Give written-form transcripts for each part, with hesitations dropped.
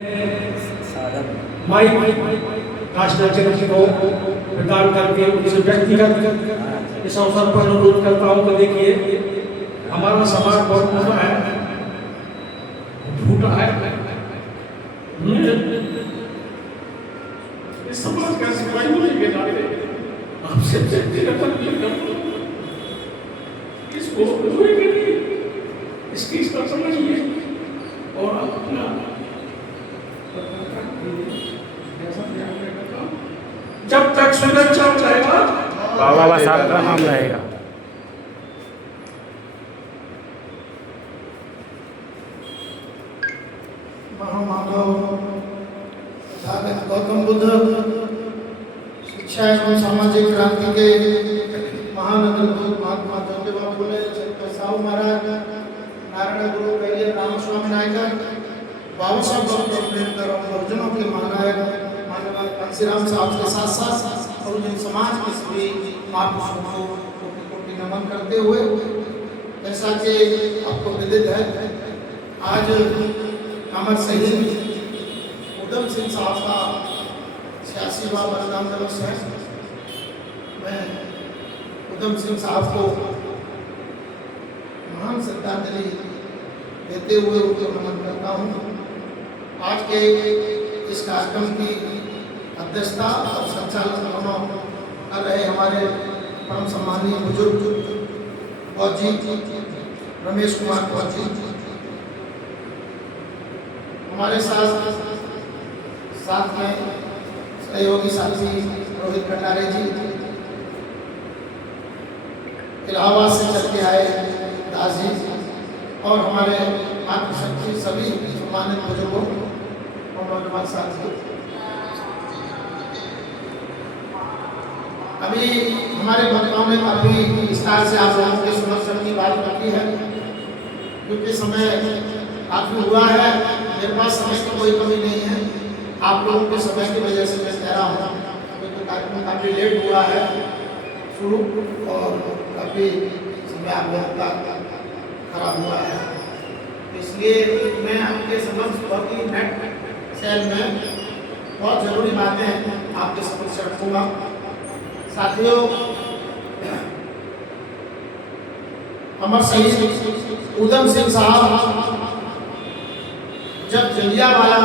Mic राष्ट्राध्यक्ष को प्रदान करके उनसे व्यक्तिगत इस अवसर पर अनुरोध करता हूँ कि देखिए हमारा समाज बहुत मोटा है, झूठा है। इस समाज का सिपाही मुझे के नाते आपसे व्यक्तिगत इसको इसकी इसका समझिए और अपना जब तक सूरज चल जाएगा बाबा साहब का नाम रहेगा। महामानव गौतम बुद्ध शिक्षा एवं सामाजिक क्रांति के महान अग्रदूत महात्मा ज्योतिबा फुले, साहू महाराज, नारायण गुरु पहले रामस्वामी नायकर, बाबा साहब डॉक्टर अम्बेडकर और बहुजनों के महानायक माननीय कांशीराम साहब के साथ साथ और जिन समाज के सभी महापुरुषों को कोटि नमन करते हुए, जैसा कि आपको विदित है, आज अमर शहीद उधम सिंह साहब का 86वां बलिदान दिवस है। मैं उधम सिंह साहब को महान श्रद्धांजलि देते हुए उनको नमन करता हूँ। आज के इस कार्यक्रम की अध्यक्षता और संचालन कर रहे हमारे परम सम्मानीय बुजुर्ग फौजी रमेश कुमार फौजी, हमारे साथ में सहयोगी साथी रोहित भंडारे जी, इलाहाबाद से चल के आए दास जी और हमारे आत्मशक्ति सभी सम्मानित बुजुर्गों और नौजवान साथियों। अभी हमारे वक्ताओं ने काफी विस्तार से आप लोगों के समर्थन की बात रखी है, क्योंकि समय काफी हुआ है, मेरे पास समय की कोई कमी नहीं है। आप लोगों के समय की वजह से मैं कह रहा हूँ, क्योंकि कार्यक्रम काफी लेट हुआ है शुरू और काफी समय आप लोगों का खराब हुआ है, इसलिए मैं आपके समक्ष बहुत ही नेट सेल में बहुत जरूरी बातें आपके समक्ष रखूंगा। साथियों, अमर शहीद उधम सिंह साहब जब जलियांवाला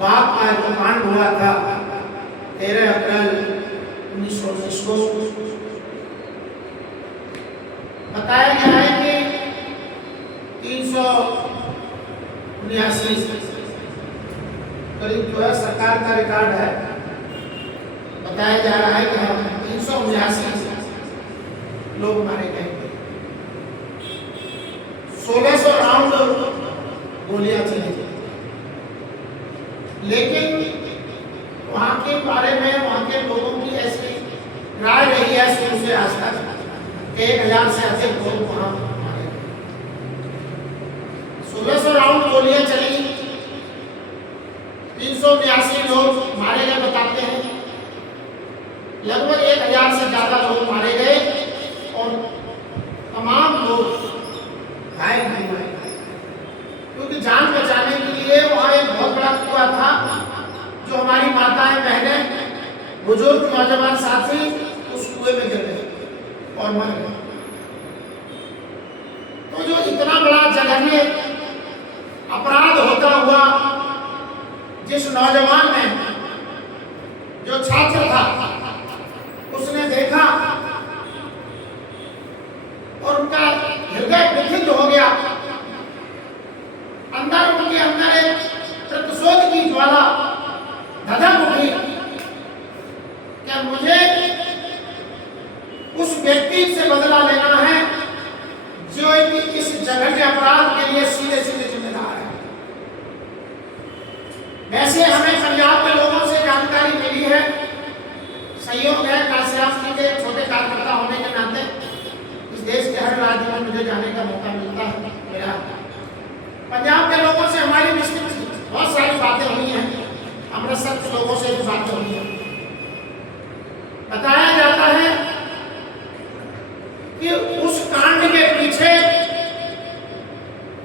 बाग का हत्याकांड हुआ था 13 अप्रैल 1919 को, बताया गया है कि 379 करीब जो है सरकार का रिकॉर्ड है, बताया जा रहा है कि हम 379 लोग मारे गए, 1600 राउंड गोलियां चली, लेकिन वहां के बारे में वहां के लोगों की ऐसी राय रही है शुरू से आज तक 1000 से अधिक लोग वहां मारे गए। 1600 राउंड गोलियां चली, 382 लोग मारे गए बताते हैं, लगभग 1000 से ज्यादा लोग मारे गए और तमाम लोग घायल भी हुए, क्योंकि जान बचाने के लिए वहां एक बहुत बड़ा कुआं था जो हमारी माताएं, बहनें, बुजुर्ग, नौजवान साथी उस कुएं में गिर गए और मर गए। तो जो इतना बड़ा जघन्य अपराध होता हुआ जिस नौजवान ने, जो छात्र था, उसने देखा और उनका हृदय विद्युत हो गया, अंदर उनके अंदर एक प्रतिशोध की ज्वाला धधक उठी कि मुझे उस व्यक्ति से बदला लेना है जो इस जघन्य अपराध के लिए सीधे सीधे जिम्मेदार है। वैसे हमें पंजाब के लोगों से जानकारी मिली है, सहयोग है कांशीराम जी के छोटे कार्यकर्ता होने के नाते इस देश के हर राज्य में मुझे जाने का मौका मिलता है। मेरा पंजाब के लोगों से हमारी विस्तृत बहुत सारी बातें हुई हैं, अमृतसर के लोगों से भी बातें हुई हैं। बताया जाता है कि उस कांड के पीछे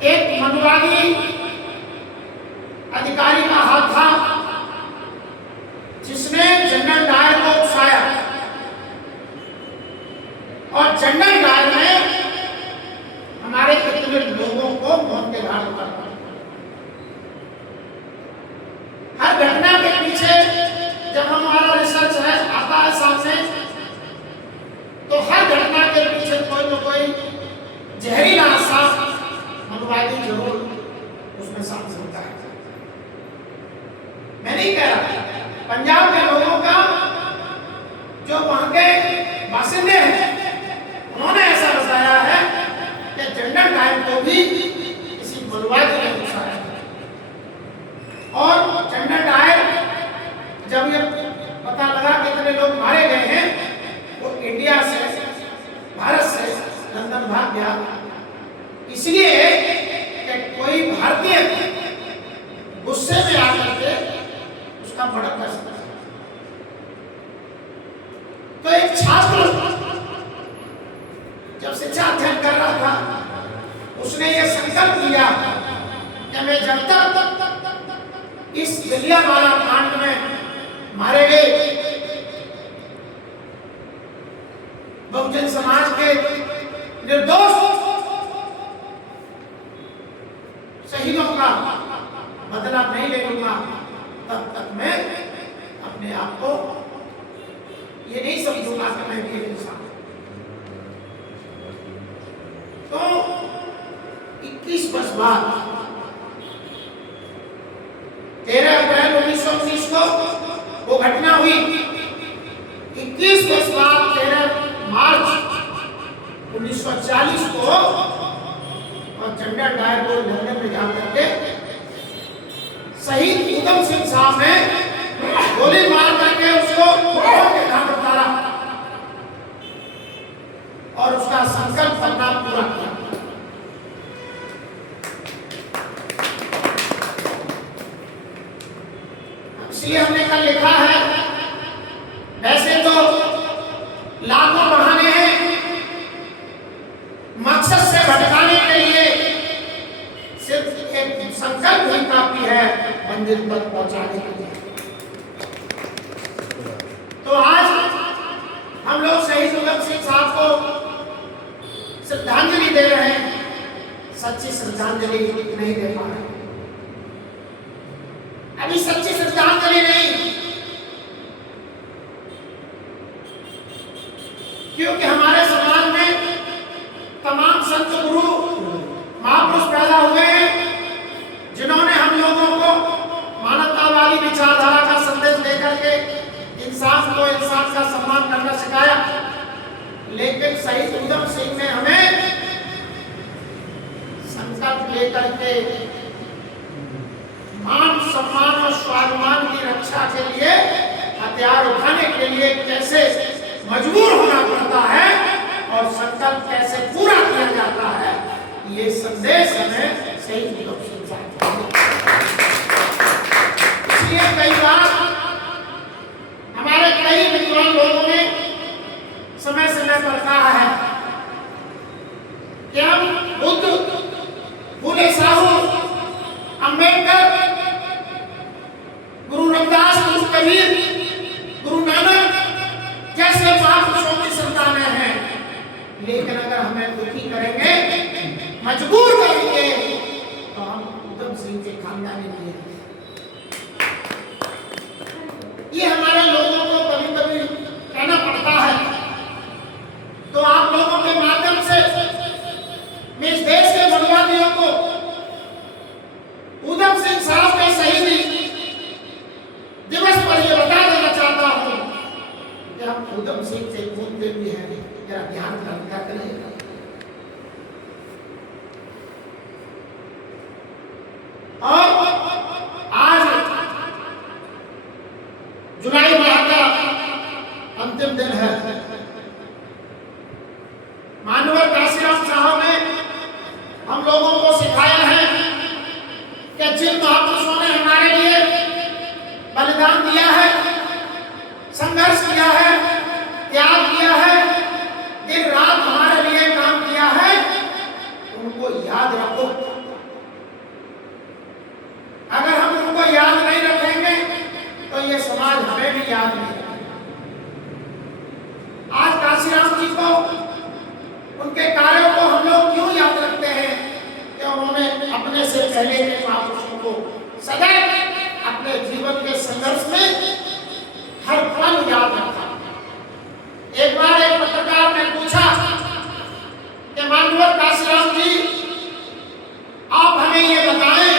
एक मनवादी अधिकारी का हाथ था जिसने जनरल डायर को उकसाया और जनरल डायर ने हमारे कितने लोगों को मौत के घाट उतारा। हर घटना के पीछे जब हमारा रिसर्च है आता है सामने, तो हर घटना के पीछे कोई न कोई जहरीला सा मनोवादी जरूर उसमें सामने होता है। मैं नहीं कह रहा, पंजाब के लोगों का जो वहां के बासिंदे हैं उन्होंने ऐसा बताया है कि जनरल डायर को भी किसी मनोवादी ने उकसाया और जनरल डायर जब ये पता लगा कितने लोग मारे गए हैं, वो इंडिया से, भारत से लंदन भाग गया, इसलिए कि कोई भारतीय गुस्से में आकर के उसका मर्डर कर सकता है। तो एक छात्र जब शिक्षा अध्ययन कर रहा था, उसने ये संकल्प लिया कि मैं जब तक इस जलियांवाला कांड में मारे गए बहुजन समाज के निर्दोष शहीदों का बदला नहीं ले लूंगा, तब तक मैं अपने आप को ये नहीं समझूंगा कि मैं भी इंसान। तो 21 वर्ष बाद 13 अप्रैल 1919 को वो घटना हुई। 21 वर्ष बाद 13 मार्च 1940 को और जनरल डायर को लंदन में जाकर के शहीद उधम सिंह साहब ने गोली मार करके उसको मौत के घाट उतारा और उसका संकल्प अपना पूरा किया। इसलिए हमने कल लिखा है, वैसे तो लाखों बहाने हैं मकसद से भटकाने के लिए, सिर्फ एक संकल्प ही काफी है मंजिल तक पहुंचाने के लिए। तो आज हम लोग शहीद उधम सिंह साहब को श्रद्धांजलि दे रहे हैं, सच्ची श्रद्धांजलि नहीं दे पा रहे। अभी सच्ची श्रद्धांजलि नहीं, क्योंकि हमारे समाज में तमाम संत गुरु महापुरुष पैदा हुए हैं जिन्होंने हम लोगों को मानवतावादी विचारधारा का संदेश देकर के इंसान को इंसान का सम्मान करना सिखाया। लेकिन शहीद उधम सिंह ने हमें संकल्प लेकर के मान सम्मान और स्वाभिमान की रक्षा के लिए हथियार उठाने के लिए कैसे मजबूर होना पड़ता है और संकल्प कैसे पूरा किया जाता है, ये संदेश हमें शहीद उधम सिंह साहब। इसलिए कई बार हमारे कई विद्वान लोगों ने समय समय पर कहा है कि हम बुद्ध, फूले साहू, अंबेडकर, गुरु रविदास, गुरु कबीर, गुरु नानक जैसे महापुरुषों की संतानें हैं, लेकिन अगर हमें दुखी करेंगे, मजबूर करेंगे, तो हम उधम सिंह के खानदानी नहीं हैं। ये हमारे लोगों को कभी कभी कहना पड़ता है। तो आप लोगों के माध्यम से मैं इस देश के मनवादियों को उधम सिंह साहब के शहीदी दिवस पर यह बता देना चाहता हूं कि हम उधम सिंह से पूछते भी हैं, जरा ध्यान रखा करें। और आज जुलाई माह का अंतिम दिन है। मानवर काशीराम साहब ने हम लोगों को सिखाया है कि जिन महापुरुषों ने हमारे लिए बलिदान दिया है, संघर्ष किया है, त्याग किया है, दिन रात हमारे लिए काम किया है, उनको याद रखो। अगर हम उनको ये समाज हमें भी याद नहीं रखता। आज काशीराम जी को, उनके कार्यों को हम लोग क्यों याद रखते हैं कि उन्होंने अपने से पहले के महापुरुषों को सदैव अपने जीवन के संघर्ष में हर पल याद रखा। एक बार एक पत्रकार ने पूछा कि माननीय काशीराम जी, आप हमें ये बताएं,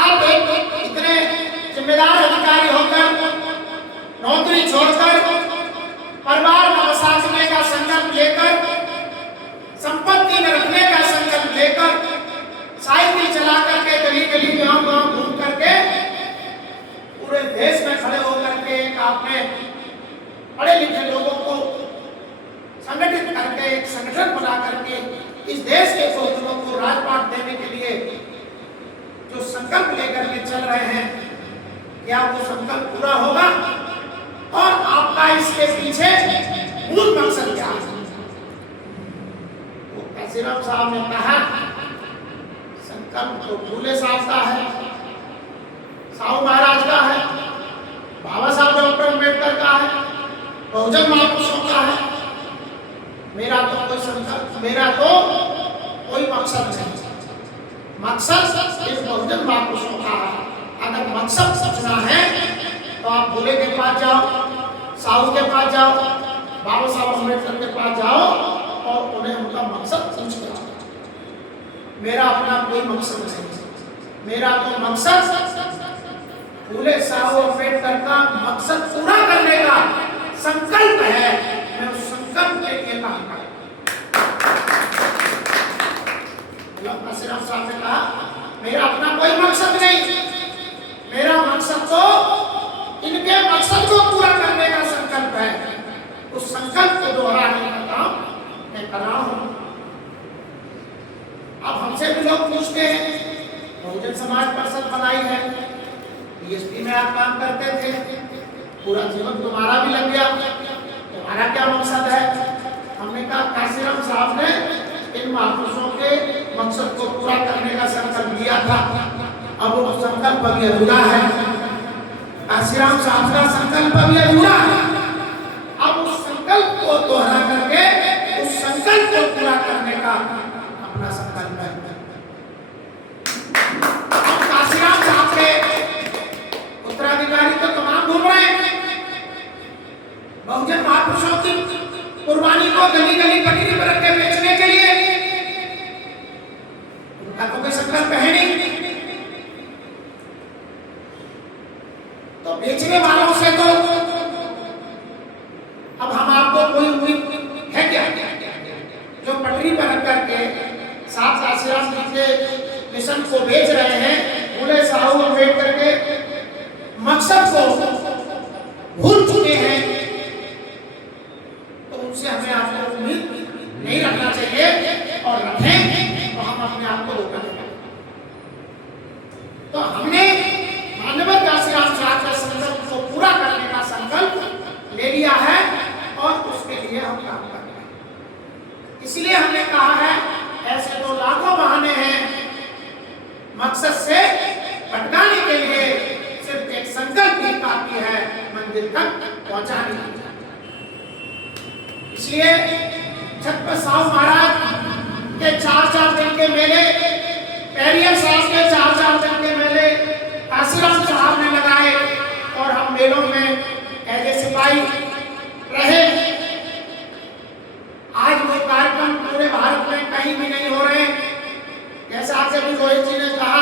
आप एक इतने जिम्मेदार अधिकारी होकर नौकरी छोड़कर परिवार में बसाने का संकल्प लेकर, संपत्ति में रखने का संकल्प लेकर, साइकिल चला करके गली गली गांव गांव घूम करके पूरे देश में खड़े होकर के आपने पढ़े लिखे लोगों को संगठित करके एक संगठन बना करके इस देश के लोगों को राजपाट देने के लिए जो संकल्प लेकर के चल रहे हैं, क्या वो संकल्प पूरा होगा? और आपका इसके पीछे मूल मकसद क्या है? वो काशीराम साहब ने कहा, संकल्प तो फूले साहब का है, साहू महाराज का है, बाबा साहब डॉक्टर अम्बेडकर का है, बहुजन महापुरुषों का है। मेरा तो कोई संकल्प, मेरा तो कोई मकसद नहीं। मकसद इस बहुजन महापुरुषों का है। अगर मकसद सोचना है तो आप भोले के पास जाओ, साहू के पास जाओ, बाबा साहब अम्बेडकर के पास जाओ और उन्हें उनका मकसद पूछ कर आओ। मेरा अपना कोई मकसद नहीं। मेरा तो मकसद फूले साहू अम्बेडकर का मकसद पूरा करने का संकल्प है। मैं उस संकल्प के लिए काम करूं। काशीराम साहब ने कहा, मेरा अपना कोई मकसद नहीं, मेरा मकसद तो इनके मकसद को पूरा करने का संकल्प है। उस संकल्प को दोहराने का काम मैं कर रहा हूं। अब हमसे भी लोग पूछते हैं, बहुजन समाज परिषद बनाई है, बीएसपी में आप काम करते थे, पूरा जीवन तुम्हारा भी लग गया, तुम्हारा क्या मकसद है? हमने कहा, काशीराम साहब ने इन महापुरुषों के मकसद को पूरा करने का संकल्प लिया था, अब वो संकल्प अभी अधूरा है। काशीराम साहब का संकल्प अभी अधूरा है। अब उस संकल्प को दोहरा करके उस संकल्प को पूरा करने का अपना संकल्प है। अब काशीराम साहब के उत्तराधिकारी तो तमाम घूम रहे हैं, बहुजन महापुरुषों की कुर्बानी को गली गली पटरी पर रख के बेचने के लिए। उनका तो कोई संकल्प है नहीं। तो बेचने वालों से तो अब हम आपको कोई उम्मीद है क्या? जो पटरी पर रख करके साथ काशीराम जी के मिशन को बेच रहे हैं, फूले साहू अम्बेडकर के मकसद को भूल चुके हैं, तो उनसे हमें आपको उम्मीद नहीं रखना चाहिए। और रखें तो हम अपने आप को धोखा देंगे। तो हमने माननीय काशीराम साहब के संकल्प को पूरा करने का संकल्प ले लिया है और उसके लिए हम काम कर रहे हैं। इसलिए हमने कहा है, ऐसे तो लाखों बहाने हैं, मकसद से भटकाने के लिए सिर्फ एक संकल्प ही काफी है मंदिर तक पहुंचाने के लिए। इसलिए छत्रपति साहू महाराज के 4-4 दिन के मेले, पेरियर साहब के 4-4 दिन के मेले काशीराम साहब ने लगाए और हम मेलों में एज सिपाही रहे। आज वो कार्यक्रम पूरे भारत में कहीं भी नहीं हो रहे। जैसा आपसे भी रोहित जी ने कहा,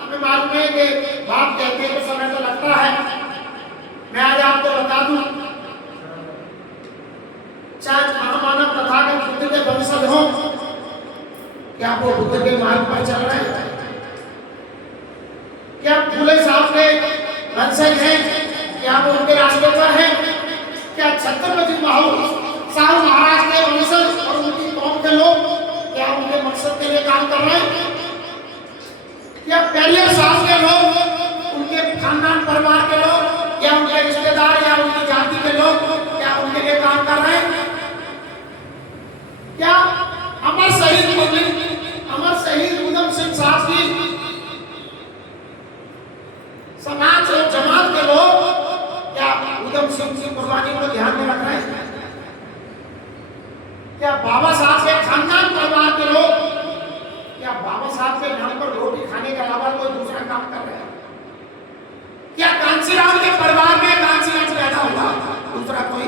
हमें मालूम है कि बात कहते हैं तो समय तो लगता है। मैं आज आपको बता दूं, चाहे महामानव तथागत बुद्ध के वंशज हो, क्या वो बुद्ध के मार्ग पर चल रहे हैं? क्या फूले साहब के वंशज हैं? क्या वो उनके रास्ते पर हैं? क्या छत्रपति साहू महाराज के वंशज और उनकी कौम के लोग क्या उनके मकसद के लिए काम कर रहे हैं? क्या पेरियर साहब के लोग, उनके खानदान परिवार के लोग या उनके रिश्तेदार या उनकी जाति के लोग क्या उनके लिए काम कर रहे हैं? क्या अमर शहीद उधम सिंह साहब की समाज और सिंह की कुर्बानी को ध्यान में रख रहे हैं? क्या बाबा साहब के खानदान परिवार के लोग क्या बाबा साहब के नाम पर रोटी खाने के अलावा कोई दूसरा काम कर रहे हैं? क्या कांसीराम के परिवार में कांसीराम पैदा हुआ, दूसरा कोई?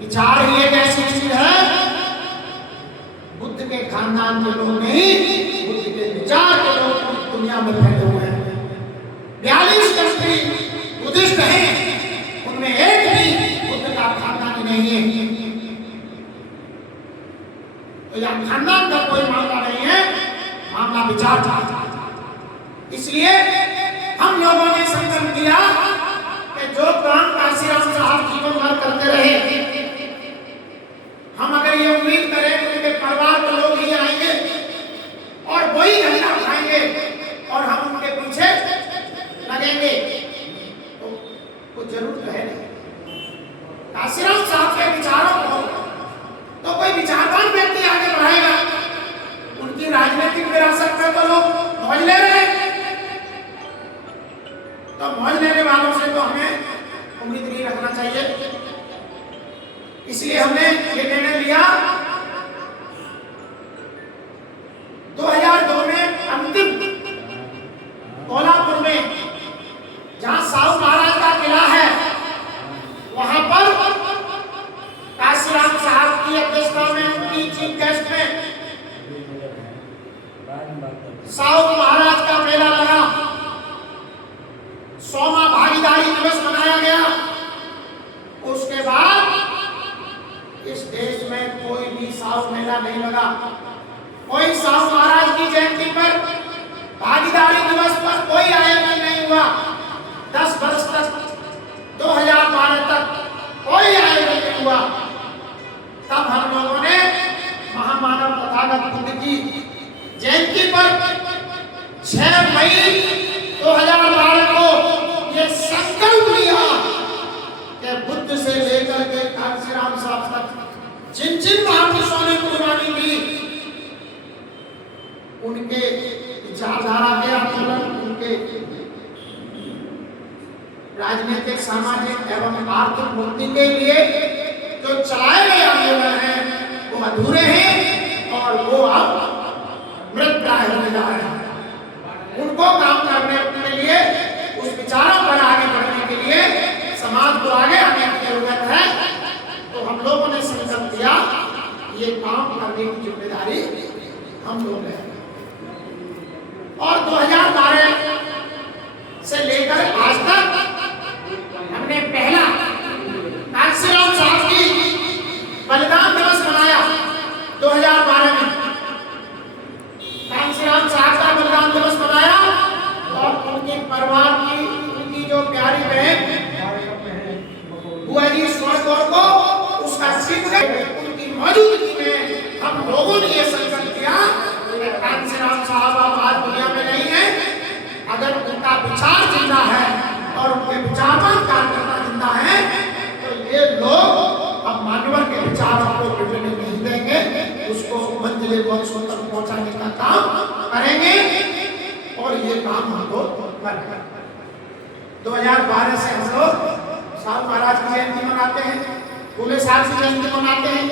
विचार ही एक ऐसी चीज है, बुद्ध के खानदान के लोग नहीं, बुद्ध के विचार के लोग दुनिया में फैले हुए हैं। 42 कंट्री बुद्धिस्ट हैं, उनमें एक भी बुद्ध का खानदान नहीं है। तो यह खानदान का कोई मामला नहीं है, मामला विचार का। इसलिए हम लोगों ने संकल्प किया कि जो काम कांसीराम साहब जीवन भर करते रहे, हम अगर ये उम्मीद करें कि उनके परिवार के लोग ही आएंगे और वही झंडा उठाएंगे और हम उनके पीछे लगेंगे, तो जरूर है नहीं। कांसीराम साहब के विचारों को तो कोई विचारवान व्यक्ति आगे बढ़ाएगा, उनकी राजनीतिक विरासत में तो लोग मौज ले रहे हैं, तो मौज लेने वालों से तो हमें उम्मीद नहीं रखना चाहिए। इसलिए हमने ये निर्णय लिया 2002 में अंतिम कोल्हापुर में जहां साहू महाराज का किला है, वहां पर कांसीराम साहब की अध्यक्षता में उनकी चीफ गेस्ट में साहू महाराज का मेला लगा, 100वां भागीदारी दिवस मनाया गया। उसके बाद इस देश में कोई भी साहू मेला नहीं लगा, कोई साहू महाराज की जयंती पर भागीदारी दिवस पर कोई आयोजन नहीं हुआ। 10 वर्ष तक 2012 तक कोई आयोजन नहीं हुआ। तब हम लोगों ने महामानव तथागत बुद्ध की जयंती पर 6 मई 2012 को ये संकल्प लिया कि बुद्ध से लेकर के कांसीराम साहब तक जिन जिन महापुरुषों ने कुर्बानी दी, उनके विचारधारा के आंदोलन, उनके राजनीतिक, सामाजिक एवं आर्थिक मुक्ति के लिए जो चलाए गए आंदोलन हैं वो अधूरे हैं और वो अब मृतप्राय होने जा रहे हैं। उनको काम करने के लिए, उस विचारों पर आगे बढ़ने के लिए समाज को आगे आने की जरूरत है। तो हम लोगों ने संकल्प किया ये काम करने की जिम्मेदारी हम लोग हैं। और 2012 से लेकर आज तक हमने पहला कांसीराम साहब की बलिदान दिवस मनाया 2012 में। कांसीराम साहब का बलिदान दिवस मनाया और उनके परिवार की, उनकी जो प्यारी बहन बुआ जी स्वर्ण कौर को उसका चिन्ह उनकी मौजूदगी में हम लोगों ने ये संकल्प किया कि कांसीराम साहब अब आज दुनिया में नहीं है, अगर उनका विचार जिंदा है और उनके विचारवान कार्यकर्ता जिंदा है तो ये लोग अब मानवर के विचारों को बिगड़ने नहीं देंगे, उसको मंजिले बख्शों तक पहुंचाने का काम करेंगे और ये काम हम लोग करेंगे। 2012 से हम लोग साहू महाराज की जयंती मनाते हैं, फूले साहब की जयंती मनाते हैं।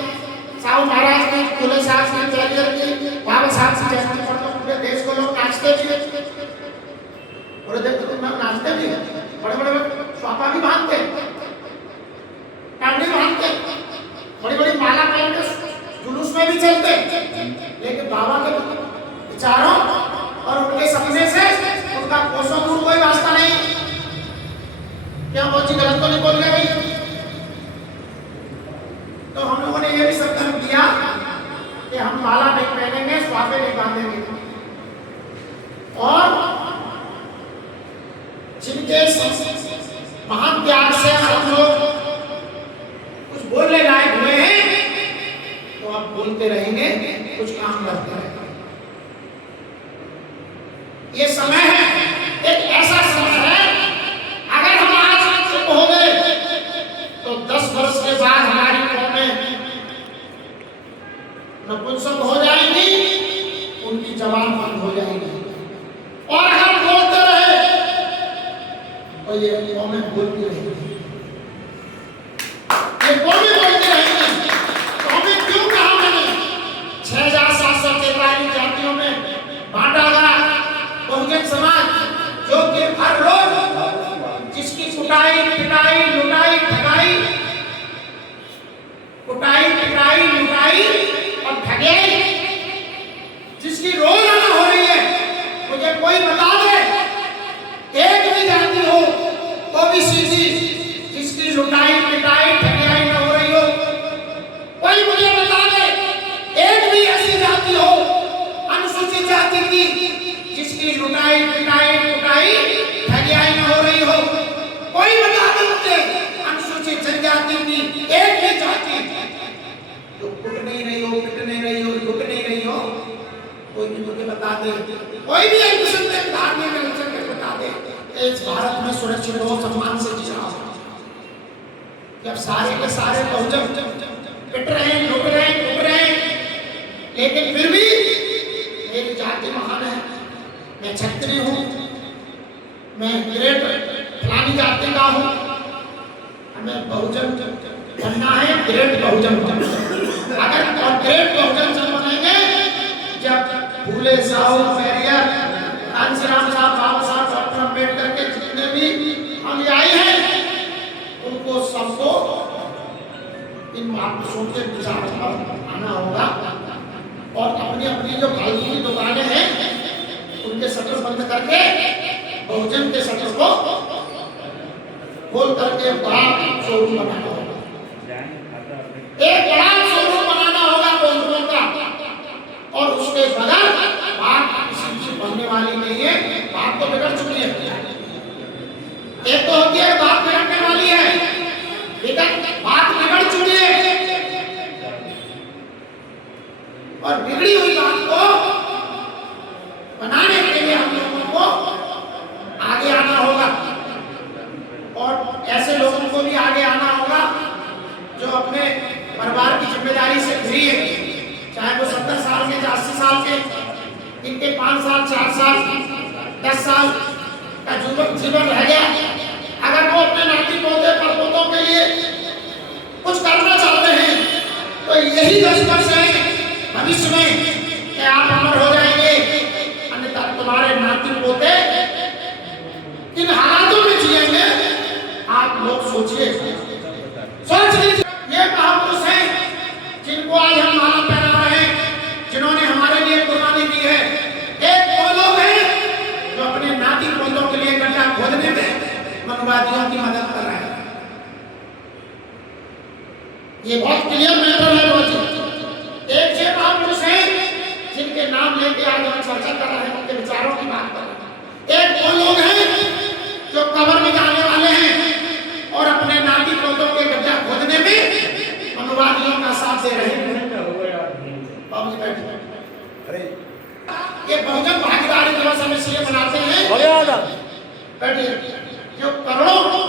साहू महाराज ने फूले साहब की जयंती, बाबा साहब की जयंती पर तो पूरे देश को लोग नाचते भी हैं, और देखो तुम नाचते भी हैं, बड़े बड़े स्वापा भी बांधते, टांगड़ी बांधते, बड़ी बड़ी माला पहन के जुलूस में भी चलते, लेकिन बाबा के विचारों और उनके सपने से उनका कोसों दूर कोई वास्ता नहीं। क्या बहुत सी गलत तो नहीं बोल रहे भाई? तो हम लोगों ने ये भी संकल्प किया कि हम माला नहीं पहनेंगे, स्वापे नहीं बांधेंगे, और जिनके महान त्याग से हम लोग कुछ बोलने लायक हुए हैं तो अब बोलते रहेंगे, कुछ काम करते रहेंगे। ये समय है, एक ऐसा समय है, अगर हम आज चुप हो गए तो 10 वर्ष के बाद हमारी कौमें नपुंसक हो जाएंगी, उनकी जबान बंद हो जाएगी, और अगर बोलते रहे तो और ये कौमें बोलती रहेंगी, ये कौमें बोलती रहेंगी। कौमें क्यों कहा मैंने? 6,743 जातियों में बांटा गया बहुजन समाज, जो कि हर रोज जिसकी कुटाई पिटाई लुटाई ठगाई, कुटाई पिटाई लुटाई और ठगाई जिसकी रोजाना हो रही है। मुझे कोई बता दे एक भी जाति हो ओबीसी की जिसकी लुटाई पिटाई ठगाई न हो रही हो। कोई मुझे बता दे एक भी ऐसी जाति हो अनुसूचित जाति की जिसकी लुटाई पिटाई कुटाई ठगाई न हो रही हो। कोई बता दे मुझे अनुसूचित जनजाति की एक भी जाति तो कुट नहीं रही हो, पिट नहीं रही हो, लुट नहीं रही हो। कोई भी मुझे बता दे, कोई भी एक दूसरे के धारने में लचक के बता दे इस भारत में सुरक्षित हो, सम्मान से जिया। जब सारे के सारे बहुजन पिट रहे हैं, लुट रहे हैं, कुट रहे हैं, लेकिन फिर भी मेरी जाति महान है, मैं क्षत्रिय हूँ, मैं ग्रेट फलानी जाति का हूँ, हमें बहुजन बनना है, ग्रेट बहुजन बनना। अगर और ग्रेट बहुजन जब बनेंगे जब फूले साहू पेरियर कांशीराम साहब बाबा साहब डॉक्टर अम्बेडकर के जितने भी अनुयायी हैं उनको सबको इन महापुरुषों के विचार पर आना होगा और अपनी अपनी जो फालतू की दुकानें हैं उनके शटर बंद करके बहुजन के शटर को खोल करके बड़ा शोरूम बनाना होगा। एक बड़ा शोरूम बनाना होगा बहुजनों का और उसके बगैर बात किसी से बनने वाली नहीं है। बात तो बिगड़ चुकी है। एक तो होती है बात बिगड़ने वाली है, लेकिन बात बिगड़ चुकी है और बिगड़ी हुई बात को बनाने के लिए हम लोगों को आगे आना होगा और ऐसे लोगों को भी आगे आना होगा जो अपने परिवार की जिम्मेदारी से फ्री है, चाहे वो 70 साल के 80 साल के, इनके 5 साल 4 साल 10 साल का जीवन रह गया। अगर वो अपने नाती पोते परपोतों के लिए कुछ करना चाहते हैं तो यही 10 वर्ष है भविष्य में कि आप अमर हो जाएंगे, अन्यथा तुम्हारे नाती पोते किन हालातों में जिएंगे आप लोग सोचिए, सोच लीजिए। ये महापुरुष हैं जिनको आज हम माला पहना रहे हैं, जिन्होंने हमारे लिए कुर्बानी दी है। एक वो लोग हैं जो अपने नाती पोतों के लिए गड्ढा खोदने में मनवादियों की मदद कर रहे हैं। ये बहुत क्लियर मैटर है। एक ये महापुरुष हैं जिनके नाम लेके आज हम चर्चा कर रहे हैं, उनके विचारों की बात कर रहे हैं। एक वो लोग हैं जो कब्र में जाने वाले हैं और अपने नाती पोतों के गड्ढा खोदने में मनवादियों का साथ दे रहे हैं। ये बहुजन भागीदारी दिवस हम इसलिए मनाते हैं, जो करोड़ों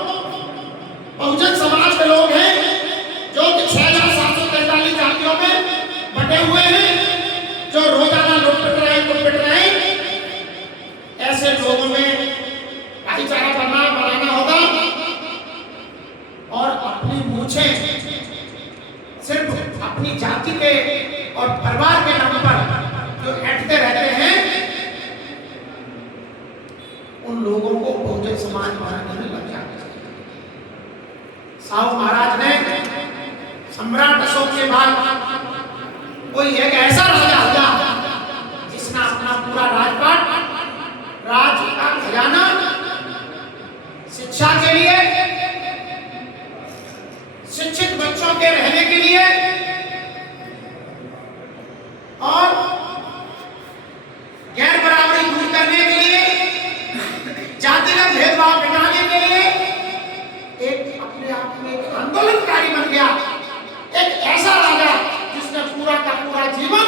बहुजन समाज के लोग हैं जो कि 6,743 जातियों में बटे हुए हैं, जो रोजाना लुट पिट रहे हैं। ऐसे लोगों में भाईचारा बनाना होगा और अपनी मूछें सिर्फ अपनी जाति के और परिवार के नाम पर जो ऐंठते रहते हैं उन लोगों को बहुजन समाज बनाने में लग जाना चाहिए। साहू महाराज ने सम्राट अशोक के बाद कोई एक ऐसा राजा हुआ जिसने अपना पूरा राजपाट राज का खजाना शिक्षा के लिए, शिक्षित बच्चों के रहने के लिए और गैर बराबरी दूर करने के लिए, जातिगत भेदभाव मिटाने के लिए एक अपने आप में एक आंदोलनकारी बन गया। एक ऐसा राजा जिसने पूरा का पूरा जीवन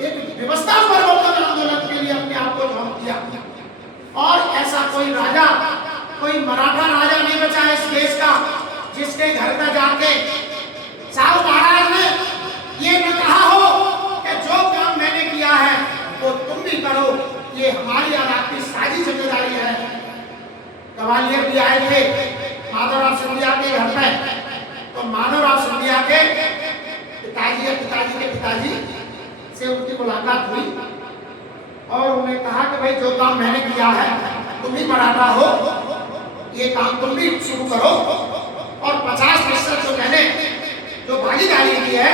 एक व्यवस्था परिवर्तन आंदोलन के लिए अपने आप को झोंक दिया। और ऐसा कोई राजा, कोई मराठा राजा नहीं बचा इस देश का जिसके घर में जाके साहू महाराज ने ये न कहा हो कि जो काम मैंने किया है वो तुम भी करो, ये हमारी और आपकी साझी जिम्मेदारी है। ग्वालियर भी आए थे माधवराव सिंधिया के घर में। तो माधवराव सिंधिया के पिताजी के पिताजी से उनकी मुलाकात हुई और उन्हें कहा कि भाई जो काम मैंने किया है तुम ही मराठा हो, ये काम तुम भी शुरू करो और 50% जो मैंने जो भागीदारी की है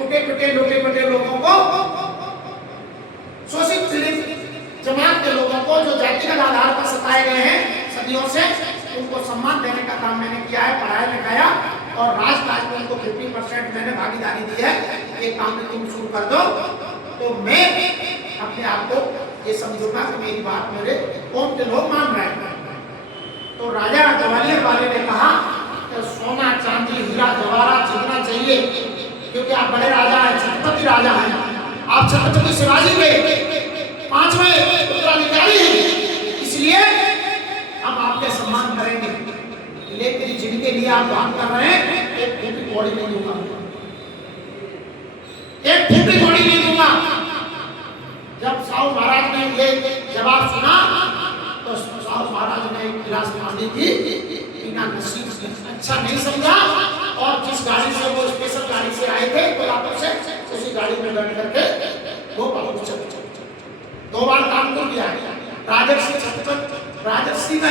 लुटे लोगों को, शोषित पीड़ित जमात के लोगों को जो जातिगत आधार पर सताए गए हैं सदियों से, उनको सम्मान देने का काम मैंने किया है, पढ़ाया लिखाया और राजकाज में उनको 50% मैंने भागीदारी दी है, ये काम भी तुम शुरू कर दो। तो मैं अपने आप को ये समझूंगा कि मेरी बात मेरे कौम के लोग मान रहे हैं। तो राजा ग्वालियर वाले ने कहा कि सोना चांदी हीरा जवाहरात जितना चाहिए, क्योंकि आप बड़े राजा हैं, छत्रपति राजा हैं, आप छत्रपति शिवाजी के 5वें उत्तराधिकारी हैं, इसलिए हम आपके सम्मान करेंगे, लेकिन जिनके लिए आप काम कर रहे हैं एक फूटी कौड़ी नहीं दूंगा, एक फूटी कौड़ी नहीं दूंगा। जब साहू महाराज ने ये जवाब सुना तो साहू महाराज ने एक गिलास पानी दी, बिना नसीब अच्छा नहीं समझा और जिस गाड़ी से वो स्पेशल गाड़ी से आए थे कोल्हापुर से, उसी गाड़ी में बैठ करके वो वापस चले। 2 बार काम कर दिया। राजर्षि छत्रपति, राजर्षि का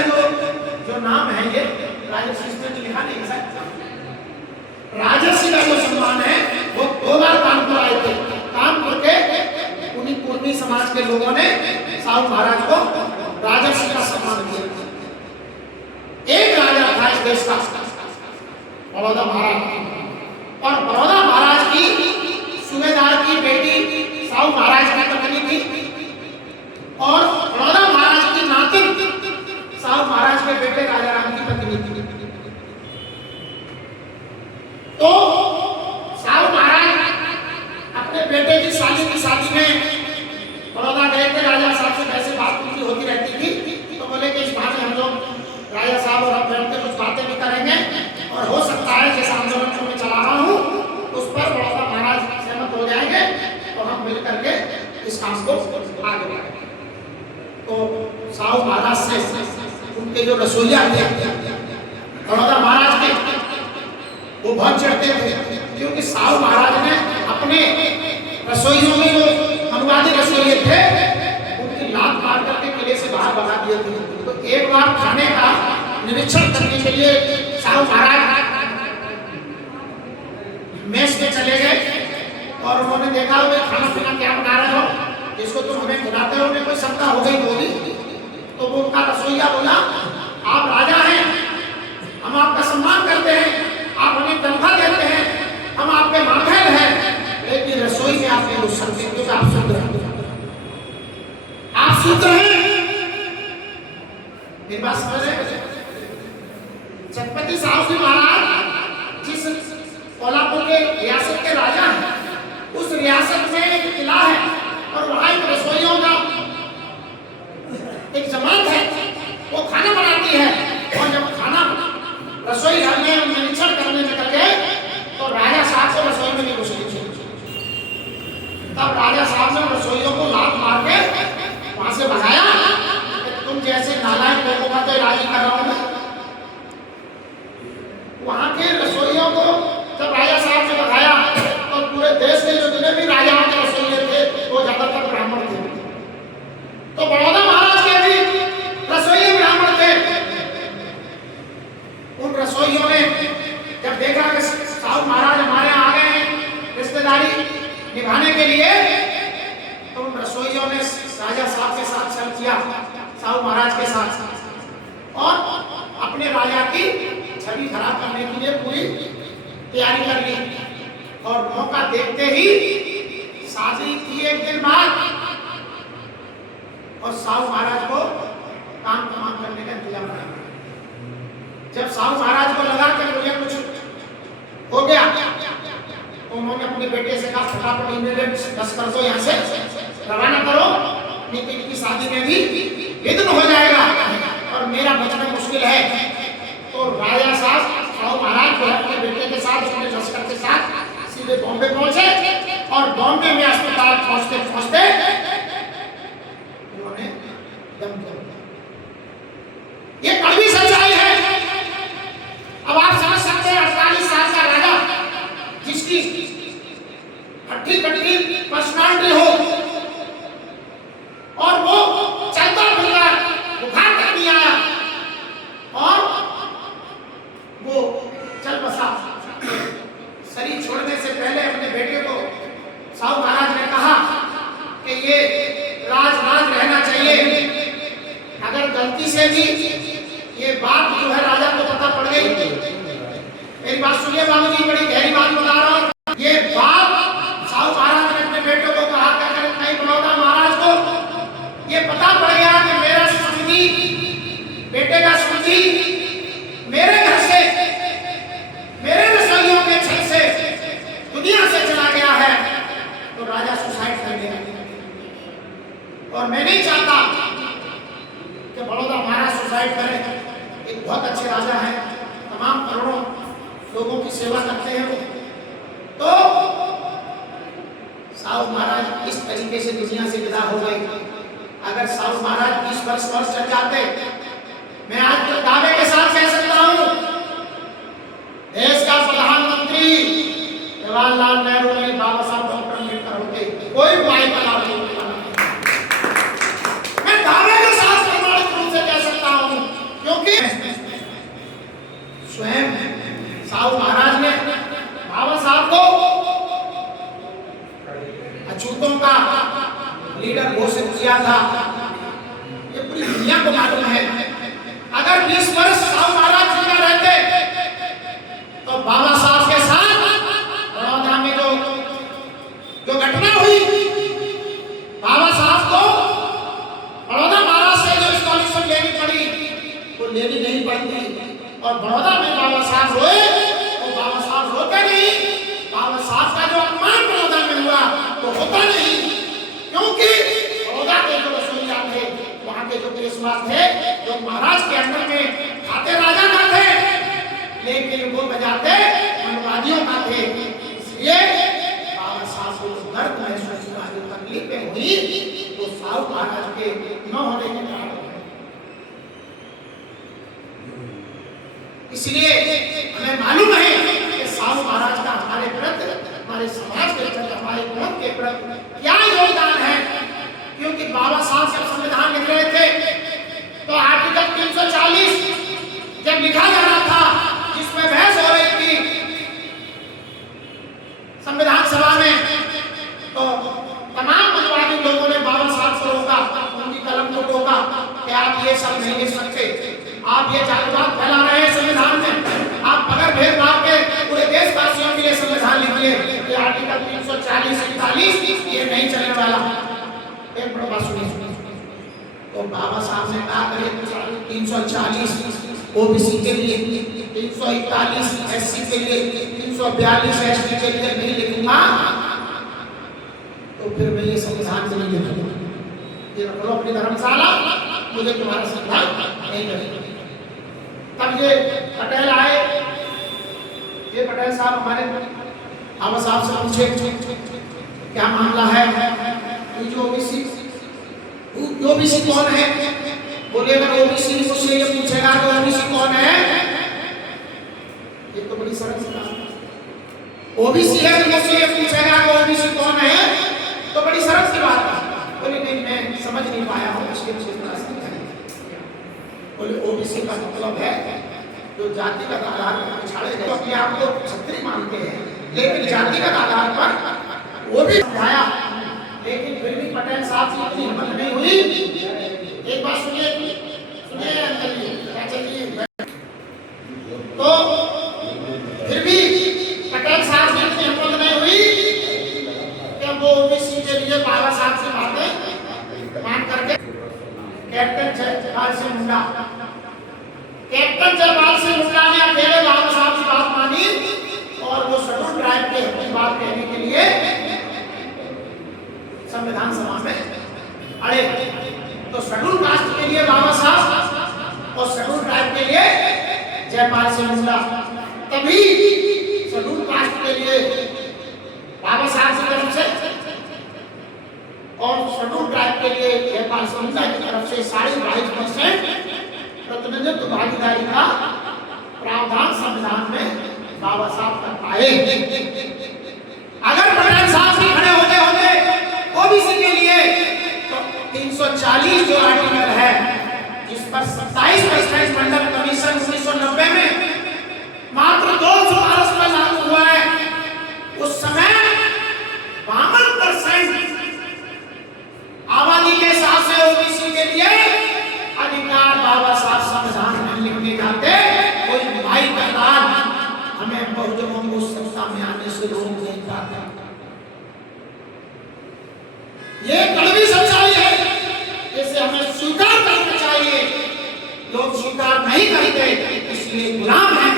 जो नाम है ये राजर्षि इसमें तो लिखा नहीं है, राजर्षि का जो सम्मान है वो 2 बार काम कर आए थे। काम करके उन्हीं कुर्मी समाज के लोगों ने साहू महाराज को राजर्षि का सम्मान दिया। एक राजा था इस देश का, बड़ौदा महाराज, और बड़ौदा महाराज की सूबेदार की बेटी साहू महाराज की पत्नी थी और बड़ौदा महाराज की नातिन साहू महाराज के बेटे राजा राम की पत्नी थी। तो साहू महाराज अपने बेटे की शादी में बड़ौदा गए थे, राजा साहब से वैसे बात उनकी होती रहती थी, तो बोले कि इस बहाने हम लोग राजा साहब और हम बैठ के कुछ बातें भी करेंगे और हो सकता है जैसा आंदोलन को मैं चला रहा हूँ उस पर बड़ौदा महाराज सहमत हो जाएंगे तो हम मिल करके इस काम को आगे बढ़ाएंगे। तो साहू महाराज से उनके जो रसोइया थे बड़ौदा महाराज के, वो बहुत चढ़ते थे, क्योंकि साहू महाराज ने अपने रसोइयों में जो अनुवादी रसोइये थे उनकी लात मार करके किले से बाहर भगा दिए थे। तो एक बार खाने का निरीक्षण करने के लिए साहू महाराज मेस में चले गए और उन्होंने देखा हुआ खाना पीना क्या बना रहे हो, जिसको तुम हमें खिलाते हो, उन्हें कोई शंका हो गई होगी। तो वो उनका रसोइया बोला, आप राजा हैं, हम आपका सम्मान करते हैं, आप हमें तनख्वाह देते हैं, हम आपके माथेल हैं, लेकिन रसोई में आप नहीं घुस सकते क्योंकि आप शूद्र हैं, आप शूद्र हैं। मेरी बात समझ रहे? छत्रपति साहू जी महाराज जिस कोल्हापुर के रियासत के राजा हैं, उस रियासत में एक किला है और वहां एक रसोइयों का एक जमात है, वो खाना बनाती है और जब खाना रसोई घर में निरीक्षण करने निकल गए तो राजा साहब को रसोई में नहीं घुसने चाहिए। तब राजा साहब ने रसोइयों को लात मार के वहां से भगाया, तुम जैसे नालायक लोगों का तो इलाज कर रहा हूं मैं। वहां के रसोइयों को जब राजा साहब ने भगाया तो पूरे देश के जो जितने भी राजाओं के रसोइये थे वो ज्यादातर ब्राह्मण थे। तो बड़ौदा महाराज के भी रसोइये ब्राह्मण थे। उन रसोइयों ने जब देखा कि साहू महाराज हमारे आ गए हैं रिश्तेदारी निभाने के लिए, तो उन रसोइयों ने राजा साहब के साथ छल किया, साहू महाराज के साथ, और अपने राजा की छवि खराब करने के लिए पूरी तैयारी कर ली। और मौका देखते ही शादी की एक दिन बाद और साहू महाराज को काम तमाम करने का इंतजाम किया। जब साहू महाराज को लगा कि मुझे कुछ हो गया तो उन्होंने अपने बेटे से कहा, फटाफट इमीडिएट 10 कर दो, यहाँ से रवाना करो, नहीं तो इनकी शादी में भी विघ्न हो जाएगा और मेरा बचना मुश्किल है। तो राजा साहब साहू महाराज को अपने बेटे के साथ, अपने लश्कर के साथ सीधे बॉम्बे पहुंचे और बॉम्बे में अस्पताल पहुंचते पहुंचते उन्होंने दम तोड़ दिया। ये कड़वी सच्चाई है। अब आप समझ सकते हैं 48 साल का राजा जिसकी हट्टी कट्टी पर्सनालिटी हो और वो चलता फिरता बुखार तक नहीं आया और वो चल बसा। शरीर छोड़ने से पहले अपने बेटे को साहू महाराज ने कहा कि ये राज रहना चाहिए। अगर गलती से भी ये बात जो है राजा को पता पड़ गई, मेरी बात सुनिए बाबू जी, बड़ी गहरी बात बता रहा हूँ। ये बात साहू महाराज ने अपने बेटों को कहा कि अगर नहीं बड़ौदा महाराज को ये पता पड़ गया कि मेरा समझी बेटे का समझी मेरे घर से मेरे रसोइयों के छल से दुनिया से चला गया है तो राजा सुसाइड कर लेगा। और मैं नहीं चाहता कि बड़ौदा महाराज सुसाइड करें। एक बहुत अच्छे राजा हैं, तमाम करोड़ों लोगों की सेवा करते हैं वो। तो साहू महाराज इस तरीके से दुनिया से विदा हो गए। अगर साहू महाराज 20 वर्ष और चल जाते, मैं आज दावे के साथ कह सकता हूं देश का प्रधानमंत्री जवाहरलाल नेहरू ने बाबा साहब डॉक्टर अम्बेडकर होते, कोई उपाय बना नहीं। मैं दावे के साथ प्रमाणित रूप से कह सकता हूं क्योंकि स्वयं साहू महाराज ने बाबा साहब को अछूतों का लीडर घोषित किया था। ये पूरी दुनिया को मालूम है। अगर 20 वर्ष साहू महाराज जिंदा रहते तो बाबा साहब के साथ बड़ौदा में जो घटना हुई, बाबा साहब को बड़ौदा महाराज से जो स्कॉलरशिप लेनी पड़ी वो लेनी नहीं पड़ती। और बड़ौदा में बाबा साहब रोए तो बाबा साहब रोते नहीं। बाबा साहब का जो अपमान बड़ौदा में हुआ वो होता नहीं, क्योंकि बड़ौदा के जो रसोइया थे, वहाँ के जो पेशवा थे, जो महाराज के अंदर में खाते राजा ना थे लेकिन वो बजाते मनवादियों का थे। इसलिए बाबा साहब को दर्द महसूस हुआ, जो तकलीफें हुई तो साहू महाराज के न होने के कारण। इसलिए हमें मालूम है कि साहू महाराज का हमारे प्रति, हमारे समाज के प्रति, हमारे धर्म के प्रति क्या योगदान है। क्योंकि बाबा साहब जब संविधान लिख रहे थे तो आर्टिकल 340 जब लिखा जा रहा था, जिसमें बहस हो रही थी संविधान सभा में, तो तमाम मनवादी लोगों ने बाबा साहब को रोका, उनकी कलम को रोका कि आप ये सब नहीं लिख सकते, आप ये जातिवाद फैला रहे हैं संविधान में, आप बगैर भेदभाव के पूरे देशवासियों के लिए संविधान लिखिए। ये आर्टिकल 340-41 ये नहीं चलने वाला। एक बड़ा बात सुनिए, तो बाबा साहब ने कहा कि 340 ओबीसी के लिए, 341 एससी के लिए, 342 एसटी के लिए नहीं लिखूंगा तो फिर मैं ये संविधान नहीं लिखूंगा। ये रख लो अपनी धर्मशाला, मुझे तुम्हारा संविधान नहीं लगेगा। तब ये पटेल आए, ये पटेल साहब हमारे बाबा साहब से पूछे क्या मामला है, जो ओबीसी कौन है। बोले अगर ओबीसी मुझसे ये पूछेगा तो ओबीसी कौन है, ये तो बड़ी सरल सी बात। ओबीसी है मुझसे ये पूछेगा कि ओबीसी कौन है, तो बड़ी सरल सी बात है। बोले नहीं मैं समझ नहीं पाया हूँ, इसके पीछे बोले ओबीसी का मतलब है जो जातिगत आधार पर पिछाड़े गए, अपने आप को क्षत्रिय मानते हैं लेकिन जातिगत आधार पर वो भी समझाया, लेकिन फिर भी पटेल साहब की इतनी हिम्मत नहीं हुई। एक बात सुनिए तो फिर भी पटेल साहब की इतनी हिम्मत नहीं हुई कि वो ओबीसी के लिए बाबा साहब से बातें मान करके कैप्टन जयपाल सिंह मुंडा ने अकेले बाबा साहब की बात मानी और वो शेड्यूल ट्राइब के अपनी बात कहने के लिए संविधान सभा में अड़े। तो शेड्यूल कास्ट के लिए बाबा साहब और शेड्यूल ट्राइब के लिए जयपाल सिंह मुंडा, तभी शेड्यूल कास्ट के लिए बाबा साहब की तरफ से और शेड्यूल ट्राइब के लिए जयपाल सिंह मुंडा की तरफ से 22.5% प्रतिनिधित्व भागीदारी का प्रावधान संविधान में बाबा साहब कर पाए। अगर पटेल साहब भी खड़े होते ओबीसी के लिए तो 340 जो आर्टिकल है जिस पर 27% मंडल कमीशन 1990 में मात्र 200 वर्ष में लागू हुआ है, उस समय 52% आबादी के हिसाब से ओबीसी के लिए अधिकार बाबा साहब संविधान में लिखने जाते, कोई भाई का राज हमें बहुजनों को सत्ता में आने से रोक नहीं पाता। ये कड़वी सच्चाई है, इसे हमें स्वीकार करना चाहिए। लोग स्वीकार नहीं करते, इसलिए गुलाम है,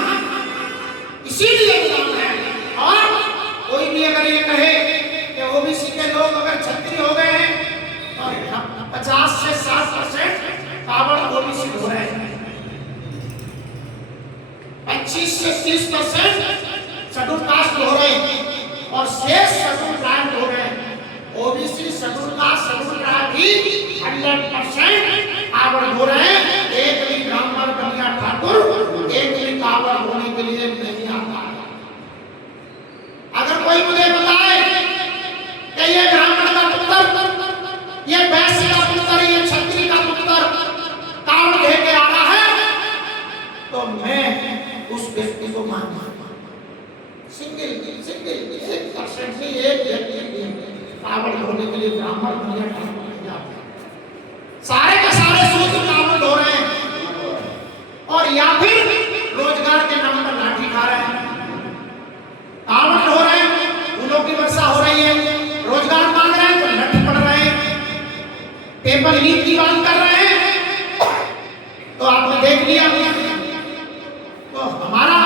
इसीलिए गुलाम है। और कोई भी अगर ये कहे कि ओबीसी के लोग अगर छत्री हो गए हैं और 50 से 60% कावड़ ओबीसी हो रहे हैं, 25 से 30% शेड्यूल कास्ट हो रहे हैं और शेष शेड्यूल ट्राइब हो रहे हैं। OBC schedule caste schedule tribe भी 100% कावड़ हो रहे हैं। एक भी ब्राह्मण कन्या ठाकुर एक भी कावड़ होने के लिए नहीं आता। अगर कोई मुझे बताए कि ये ब्राह्मण का पुत्र, ये वैश्य का पुत्र, ये क्षत्रिय का पुत्र कावड़ लेके आ रहा है, तो मैं उस व्यक्ति को मानूंगा। सिंगल 1% भी एक व्यक्ति कावड़ होने के लिए ब्राह्मण कन्या ठाकुर नहीं जाते। सारे के सारे शूद्र कावड़ हो रहे हैं और या फिर रोजगार के नाम पर लाठी खा रहे हैं। कावड़ हो रहे हैं, फूलों की वर्षा हो रही है, रोजगार मांग रहे हैं तो लठ पड़ रहे हैं, पेपर लीक की बात कर रहे हैं। तो आपने देख लिया। तो हमारा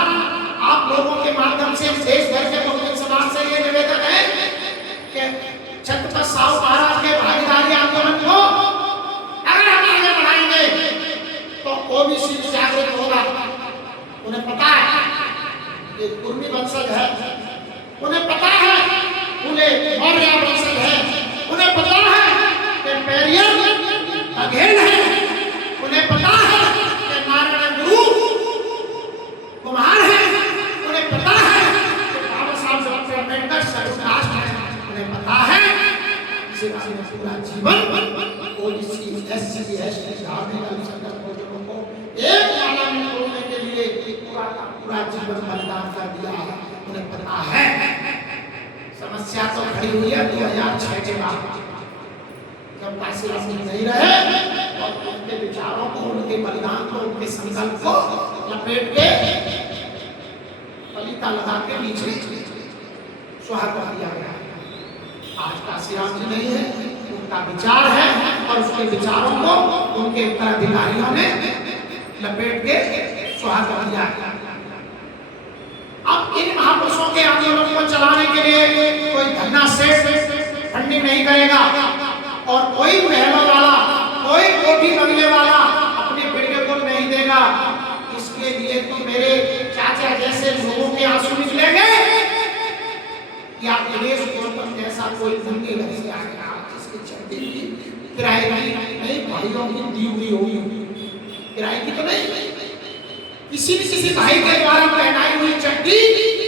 आप लोगों के माध्यम से देश भर के बहुजन समाज से ये निवेदन है कि छत्रपति साहू महाराज के भागीदारी आंदोलन को अगर हम आगे बढ़ाएंगे तो ओबीसी जागृत होगा। उन्हें पता है ये कुर्मी वंशज है, उन्हें पता है उन्हें मौर्य वंशज है, उन्हें पता है कि पेरियर बघेल है, उन्हें पता है कि नारायण गुरु कुमार है, उन्हें पता है कि बाबा साहब डॉक्टर अम्बेडकर सर्वकास्ट है, उन्हें पता है पूरा जीवन ओबीसी एससी एसटी धार्मिक अल्पसंख्यक बहुजनों को एक माला में तोड़ने के लिए पूरा जीवन बलिदान कर दिया है। उन्हें पता है। समस्या तो खड़ी हुई है 2006 के बाद, जब काशीराम जी नहीं रहे और उनके विचारों को, उनके बलिदान को, उनके संकल्प को लपेट के पलीता लगा के नीचे स्वाहा कर दिया गया। आज काशीराम जी नहीं है, उनका विचार है और उसके विचारों को उनके उत्तराधिकारियों ने लपेट के स्वाहा कर दिया। अब इन महापुरुषों के आंदोलन को चलाने के लिए कोई धन्ना सेठ फंडिंग नहीं करेगा और कोई महलों वाला, कोई कोठी बंगले वाला अपने बेटे को नहीं देगा। इसके लिए तो मेरे चाचा जैसे लोगों के आंसू निकलेंगे या दिनेश गौतम जैसा कोई नंगे घर से आएगा जिसकी छत्ती की किराए की नहीं, भाइयों की दी हुई होगी, किराए की तो नहीं, किसी भाई के द्वारा पहनाई हुई चड्डी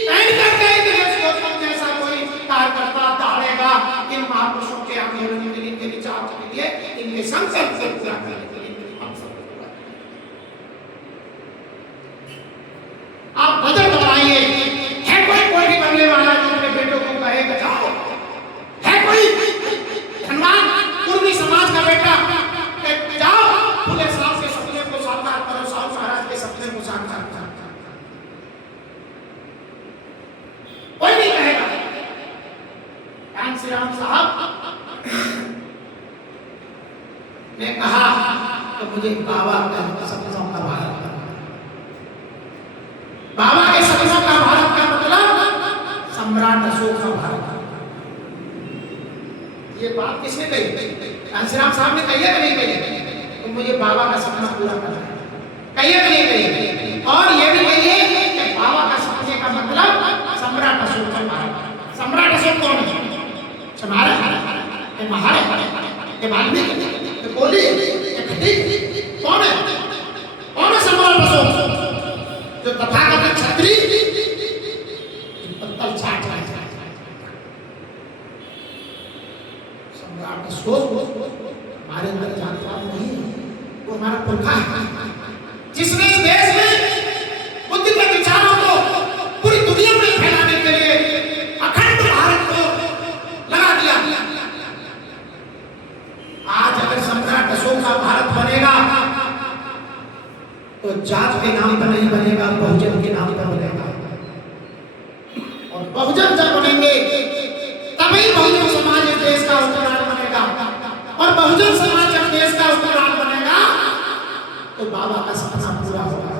पहन करके दिनेश गौतम जैसा कोई कार्यकर्ता दौड़ेगा इन महापुरुषों के आंदोलन के लिए, इनके विचार के लिए, इनके संकल्प को पूरा करने के लिए। आप बजट बनाइए। है कोई बंगले वाला जो अपने बेटों को कहे बचाओ? है कोई धनवान कुर्मी समाज का बेटा जाओ फूले साहब के सपने को साकार करो, साहू महाराज के सपने को साकार करो? कोई नहीं कहेगा। कांशीराम साहब ने कहा तो मुझे बाबा का सपनों का भारत, बाबा के सपनों का भारत का मतलब सम्राट अशोक का भारत। ये बात किसने कही? कांशीराम साहब ने कही है कि नहीं कही? तो मुझे बाबा का सपना पूरा करना है, कही है कि नहीं कही? और ये भी कहिए कि बाबा का सपने का मतलब सम्राट अशोक का भारत। सम्राट अशोक कौन है? हमारे वाल्मीकि, कोहली, कौन है? अलग जात पात नहीं है, वो हमारा पुरखा है जिसने इस देश में बुद्ध के विचारों को पूरी दुनिया में फैलाने के लिए अखंड भारत को लगा दिया। आज अगर सम्राट अशोक का भारत बनेगा तो जात के नाम पर नहीं बनेगा, बहुजन के नाम पर बनेगा। और बहुजन जब बनेंगे तभी बहुजन समाज इस देश का उपनाम बनेगा। और बहुजन समाज जब देश का उपनाम बनेगा तो बाबा का सपना पूरा होगा।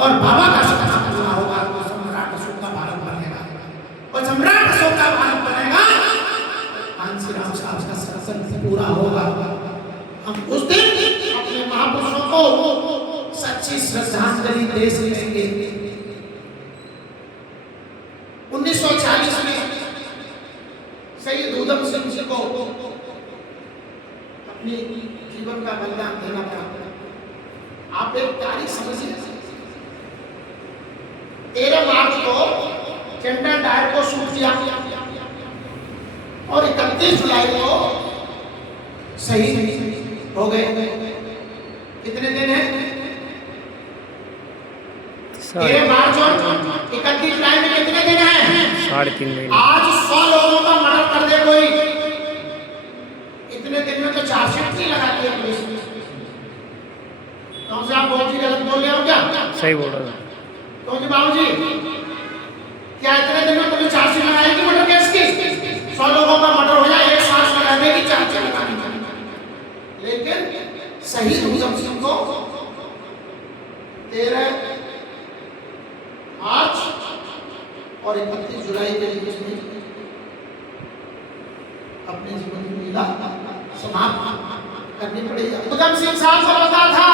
और बाबा का सपना पूरा होगा तो सम्राट अशोक का भारत बनेगा। और सम्राट अशोक का भारत बनेगा, कांसी राम साहब का शासन पूरा होगा। हम उस दिन अपने महापुरुषों को सच्ची श्रद्धांजलि दे सकेंगे। 1940 में शहीद उधम सिंह जी को अपने जीवन का बलिदान देना पड़ा। आप एक तारीख समझिए, 13 मार्च को जनरल डायर को शूट किया और 31 जुलाई को शहीद हो गए। कितने दिन है? 13 मार्च और 31 जुलाई में कितने दिन हैं? 3.5 महीने। आज 100 लोगों का मर्डर कर दे कोई, इतने दिन में तो चार्जशीट नहीं लगाती है पुलिस। कौन से आप बहुत ही गलत बोल रहे हो क्या? सही बोल रहे हो। तो जी बाबू जी, क्या इतने दिन में पुलिस चार्जशीट लगाएगी मर्डर केस की? 100 लोगों का मर्डर हो जाए, एक साथ लगा देगी चार्जशीट लगाने। लेकिन शहीद उधम सिंह को 13 मार्च और 31 जुलाई के बीच में अपने जीवन की लीला समाप्त करनी पड़ी। उधम सिंह साहब को पता था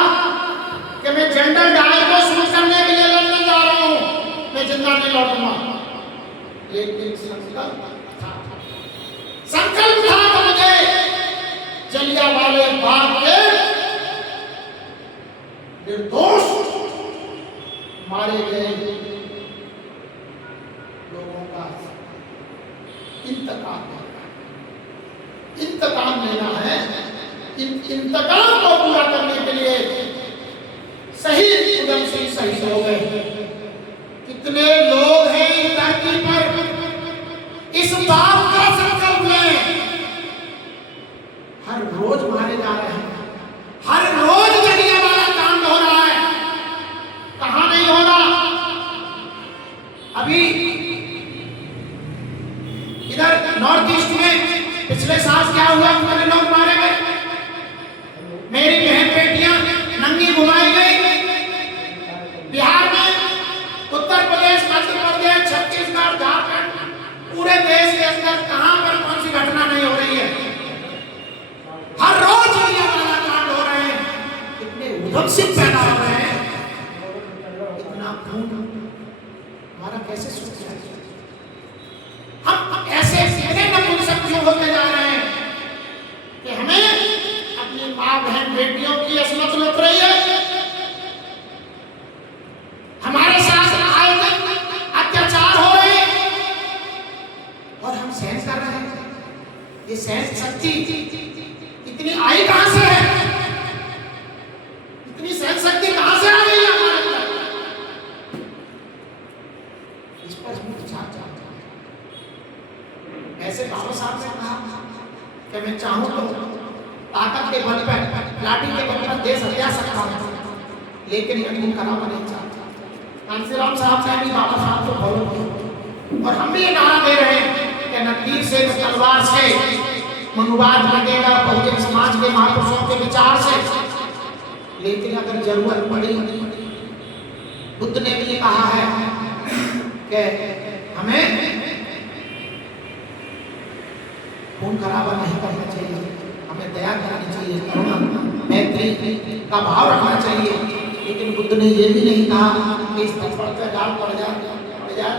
कि मैं जनरल डायर को शूट करने के लिए लड़ने जा रहा हूँ, मैं जिंदा नहीं लौटूंगा। लेकिन संकल्प था कि मुझे जलियांवाले बाग के निर्दोष मारे गए लोगों का इंतकाम लेना है। इंतकाम को पूरा करने के लिए शहीद उधम सिंह शहीद हो गए। कितने लोग हैं इस धरती पर इस बात का संकल्प लें? हर रोज मारे जा रहे हैं, हर रोज जलियांवाला कांड हो रहा है। कहां नहीं हो रहा? अभी इधर नॉर्थ ईस्ट में पिछले साल क्या हुआ? कितने लोग मारे गए? मेरी बहन बेटियां नंगी घुमाई गई। बिहार में, उत्तर प्रदेश, मध्य प्रदेश, छत्तीसगढ़, झारखंड, पूरे देश के अंदर कहां पर कौन सी घटना नहीं हो रही है? हर रोज जलियांवाला कांड हो रहे हैं। कितने उधम सिंह पैदा हो रहे हैं, इतना खून हमारा कैसे सूख जाए? हम ऐसे कितने नपुंसक क्यों होते जा रहे हैं कि हमें अपनी माँ बहन बेटियों की असमत लुट रही है। हमारे साथ आए दिन अत्याचार हो रहे हैं और हम सहन कर रहे हैं। ये सहन शक्ति इतनी आई कहां से है? इतनी सहन शक्ति कहां से आ गई है हमारे अंदर? इस पर हम विचार चाहते हैं। ऐसे बाबा साहब ने कहा कि मैं चाहूं तो ताकत के बल पर, लाठी के बल पर देश हत्या सकता हूं, लेकिन मैं खून खराबा नहीं चाहता। कांसी राम साहब ने भी बाबा साहब को फॉलो किया और हम भी ये नारा दे रहे हैं कि न तीर से न तलवार से मनुवाद मिटेगा बहुजन समाज के महापुरुषों के विचार से। लेकिन अगर जरूरत पड़ी, बुद्ध ने भी कहा है कि हमें खून खराबा नहीं करना चाहिए, हमें दया करनी चाहिए, करुणा मैत्री का भाव रखना चाहिए। लेकिन बुद्ध ने ये भी नहीं कहा कि इस थप्पड़ का गाल पड़ जाए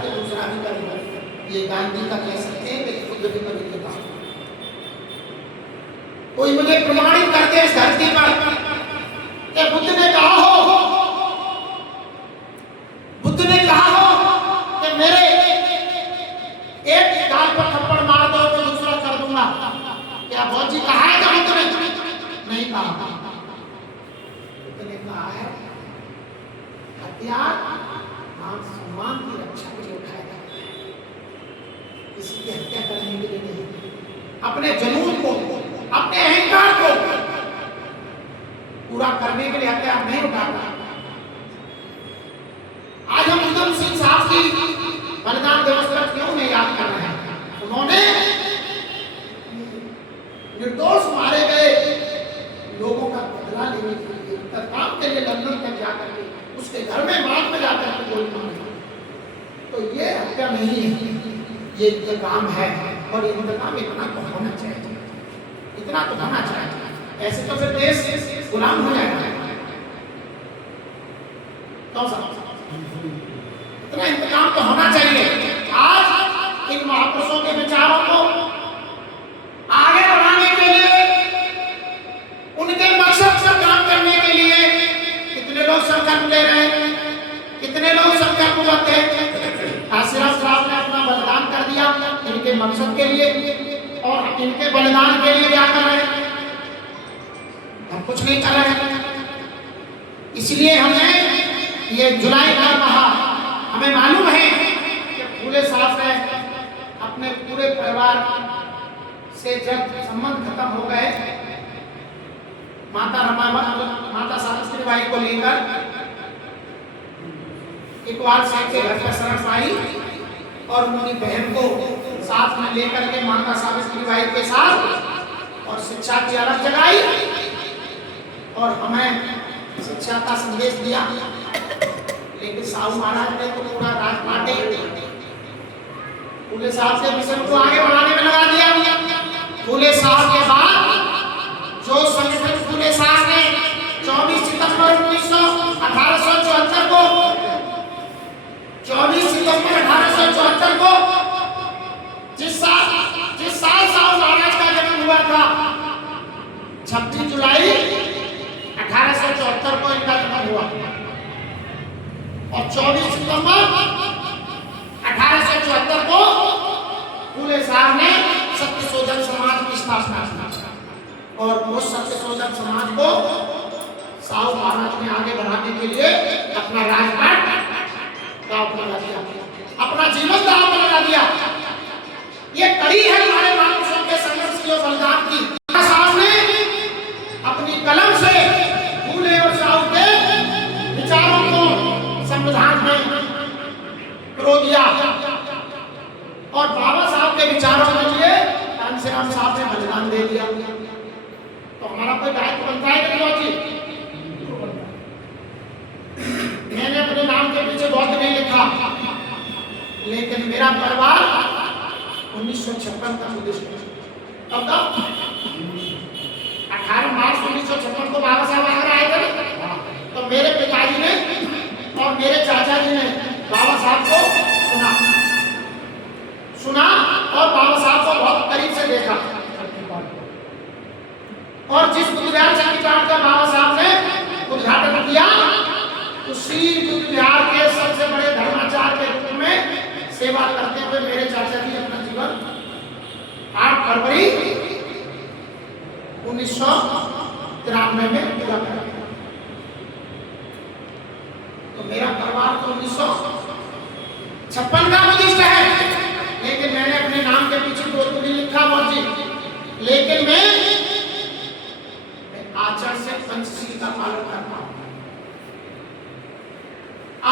तो दूसरा भी कर लो। ये गांधी का कह सकते हैं कि बुद्ध भी कभी नहीं कहा। कोई मुझे प्रमाणित करते इस धरती पर कि बुद्ध ने कहा हो, बुद्ध ने कहा हो कि मेरे एक गाल पर थप्पड़ मार दो तो दूसरा कर दूंगा। क्या बहुत जी कहा है? बुद्ध ने नहीं कहा, बुद्ध ने कहा है हथियार मान सम्मान की रक्षा के लिए उठाया जाता है, किसी की हत्या करने के लिए नहीं। अपने जुनून को, अपने अहंकार को पूरा करने के लिए हथियार नहीं उठाता। आज हम उधम सिंह साहब की बलिदान दिवस पर क्यों नहीं याद कर रहे हैं? उन्होंने निर्दोष मारे गए लोगों का बदला लेने के लिए काम के लिए लंदन तक जाकर के उसके घर में बाग में जाकर के गोली मारी। तो ये हत्या नहीं है, ये इंतकाम है। और ये इंतकाम इतना तो होना चाहिए, इतना तो होना चाहिए। ऐसे तो फिर देश गुलाम हो जाएगा। कौन सा इतना इंतकाम तो होना चाहिए। आज इन महापुरुषों के विचारों को आगे बढ़ाने के लिए, उनके मकसद पर काम करने के लिए कितने लोग संकल्प ले रहे हैं, कितने लोग संकल्प करते हैं। आशीर्वाद साहब ने अपना बलिदान कर दिया इनके मकसद के लिए, और इनके बलिदान के लिए क्या कर रहे हैं? हम कुछ नहीं कर रहे हैं। इसलिए हमने ये जुलाई का कहा, हमें मालूम है कि फूले साहब ने अपने पूरे परिवार से जब संबंध खत्म हो गए, माता सावित्री बाई को लेकर इकबाल साहब के घर पर शरण पाई और उनकी बहन को साथ में लेकर के माता सावित्री बाई के साथ और शिक्षा की अलग जगाई और हमें शिक्षा का संदेश दिया। लेकिन साहू महाराज ने तो पूरा राजपाट फूले साहब के मिशन को आगे बढ़ाने में लगा दिया। फूले साहब के बाद जो संगठन फूले साहब ने 24 सितंबर 1874 को 24 सितंबर 1874 को जिस साल साहू महाराज का जन्म हुआ था, 26 जुलाई 1874 को इनका जन्म हुआ और 24 सितंबर 1874 को फूले साहब ने सत्य शोधन समाज की स्थापना की और उस सत्य शोधन समाज को साहू महाराज ने आगे बढ़ाने के लिए अपना राजपाट दांव पर लगा दिया, अपना जीवन दांव पर लगा दिया। ये कड़ी है हमारे महापुरुषों के संघर्ष की और बलिदान की। साहब ने अपनी कलम से फूले और साहू के विचारों को संविधान में प्रो दिया और बाबा साहब के विचारों के लिए राम साहब ने बलिदान दे दिया। तो हमारा कोई दायित्व बनता है कि नहीं जी? मैंने अपने नाम के पीछे बहुत नहीं लिखा, लेकिन मेरा परिवार 1956 का बुद्धिस्ट है। कब तक? 18 मार्च 1956 को बाबा साहब आकर आए थे। तो मेरे पिताजी ने और मेरे चाचा जी ने बाबा साहब को सुना और बाबा साहब को बहुत करीब से देखा। और जिस बुद्ध विहार शक्तिपीठ का बाबा साहब ने उद्घाटन किया, उसी बुद्ध विहार के सबसे बड़े धर्माचार्य के रूप में सेवा करते हुए मेरे चाचा जी अपना जीवन 8 फरवरी 1993 में पूरा कर। तो मेरा परिवार तो 1956 का बुद्धिस्ट है, लेकिन मैंने अपने नाम के पीछे तो नहीं लिखा मौजी, लेकिन मैं आचरण से पंचशील का पालन करता हूँ,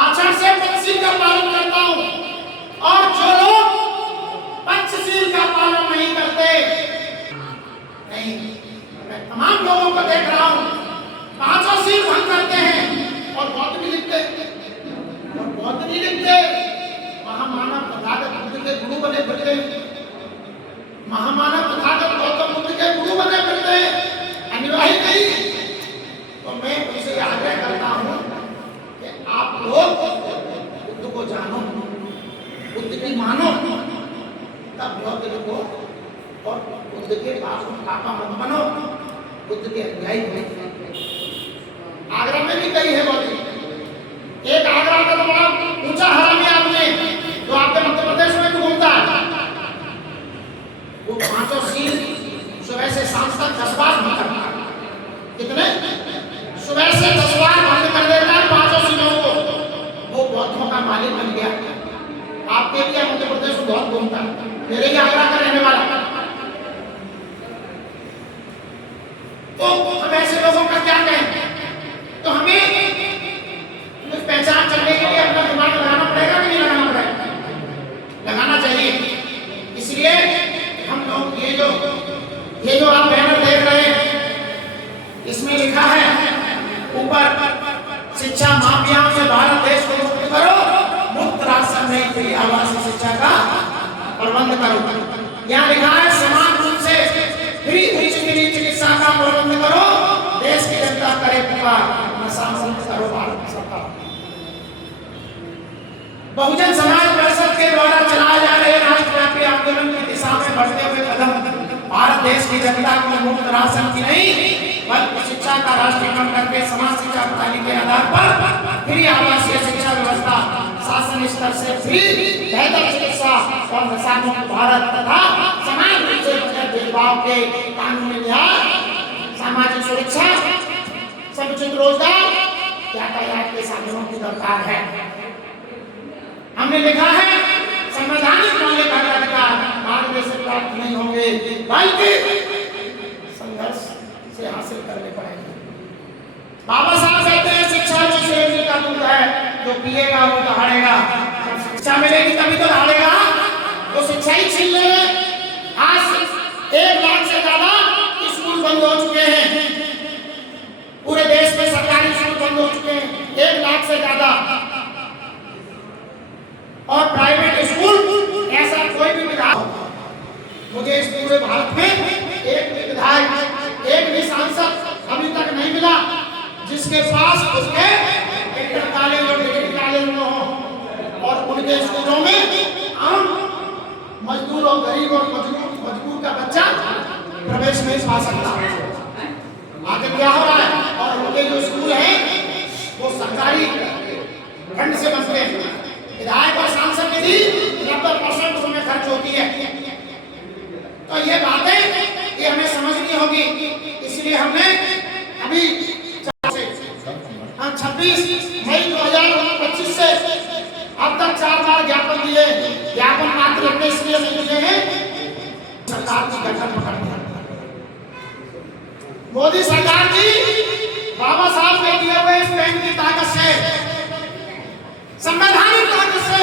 आचरण से पंचशील का पालन करता हूँ। और जो लोग पंचशील का पालन नहीं करते, नहीं, मैं तमाम लोगों को देख रहा हूँ 5 शील भंग करते हैं और बहुत नहीं लिखते, और बहुत नहीं लिखते। महामानव तथागत बुद्ध के गुरु बने फिरते, महामानव तथागत गौतम बुद्ध के गुरु बने फिरते, अनिवार्य नहीं। तो मैं उनसे आग्रह करता हूँ कि आप लोग बुद्ध को जानो, बुद्ध की मानो, तब बहुत लिखो और बुद्ध के पापा मत बनो, बुद्ध के अनुयायी बनो। आगरा में भी कई है बहुत। एक आगरा का तो बड़ा ऊंचा हरामी आदमी है जो आपके मध्य प्रदेश में भी घूमता है, वो 5 शील सुबह से शाम तक 10 बार भी करता है। सुबह से 10 बार बंद कर देता है 5 सीटों को, वो बौद्धों का मालिक बन गया। आपके लिए मध्य प्रदेश में बहुत घूमता, मेरे ही आगरा का रहने वाला। तो हम ऐसे लोगों का क्या कहें? तो हमें कुछ पहचान करने के लिए अपना दिमाग लगाना पड़ेगा कि नहीं लगाना पड़ेगा? लगाना चाहिए। इसलिए हम लोग ये जो आप बैनर देख रहे हैं, इसमें लिखा है ऊपर, शिक्षा माफियाओं से भारत देश को मुक्त करो, मुक्त राशन नहीं, फ्री आवासीय शिक्षा का प्रबंध करो। यहाँ लिखा है समान रूप से फ्री उच्च चिकित्सा का प्रबंध करो, देश की जनता करे पुकार, नशा मुक्त करो भारत सरकार। बहुजन समाज परिषद के द्वारा चलाए जा रहे राष्ट्रव्यापी आंदोलन की दिशा में बढ़ते हुए कदम भारत देश की जनता को मुफ्त राशन की नहीं बल्कि शिक्षा का राष्ट्रीयकरण करके समाज शिक्षा प्रणाली के आधार पर फ्री आवासीय शिक्षा व्यवस्था, शासन स्तर से फ्री बेहतर चिकित्सा और नशा मुक्त भारत तथा समान रूप से भेदभाव के कानूनी न्याय, सामाजिक सुरक्षा, समुचित रोजगार, यातायात के साधनों की दरकार है। हमने लिखा है संवैधानिक मौलिक अधिकार मांगने से प्राप्त नहीं होंगे बल्कि संघर्ष से हासिल करने पड़ेंगे। बाबा साहब कहते हैं शिक्षा में शेर जी का दूध है, जो पिएगा वो दहाड़ेगा। शिक्षा मिलेगी तभी तो दहाड़ेगा, वो शिक्षा ही छीन ले। आज 1 लाख से ज्यादा स्कूल बंद हो चुके हैं, पूरे देश में सरकारी स्कूल बंद हो चुके हैं 1 लाख से ज्यादा, और प्राइवेट स्कूल ऐसा कोई भी विधायक, मुझे इस पूरे भारत में एक भी विधायक, एक भी सांसद अभी तक नहीं मिला जिसके पास उसके इंटर कॉलेज और डिग्री कॉलेज में हो और उनके स्कूलों में आम मजदूर और गरीब और मजबूर का बच्चा प्रवेश नहीं पा सकता। आगे क्या हो रहा है? और उनके जो स्कूल हैं वो सरकारी फंड से बनते हैं। विधायक और सांसद निधि 90% उसमें खर्च होती है। तो ये बातें ये हमें समझनी होगी। इसलिए हमने अभी 26 मई 2025 से अब तक 4 बार ज्ञापन दिए। ज्ञापन मात्र हमने इसलिए नहीं दिए हैं सरकार की गर्दन पकड़नी। मोदी सरकार जी बाबा साहब के दिए हुए इस पेन की ताकत से, संवैधानिक ताकत से,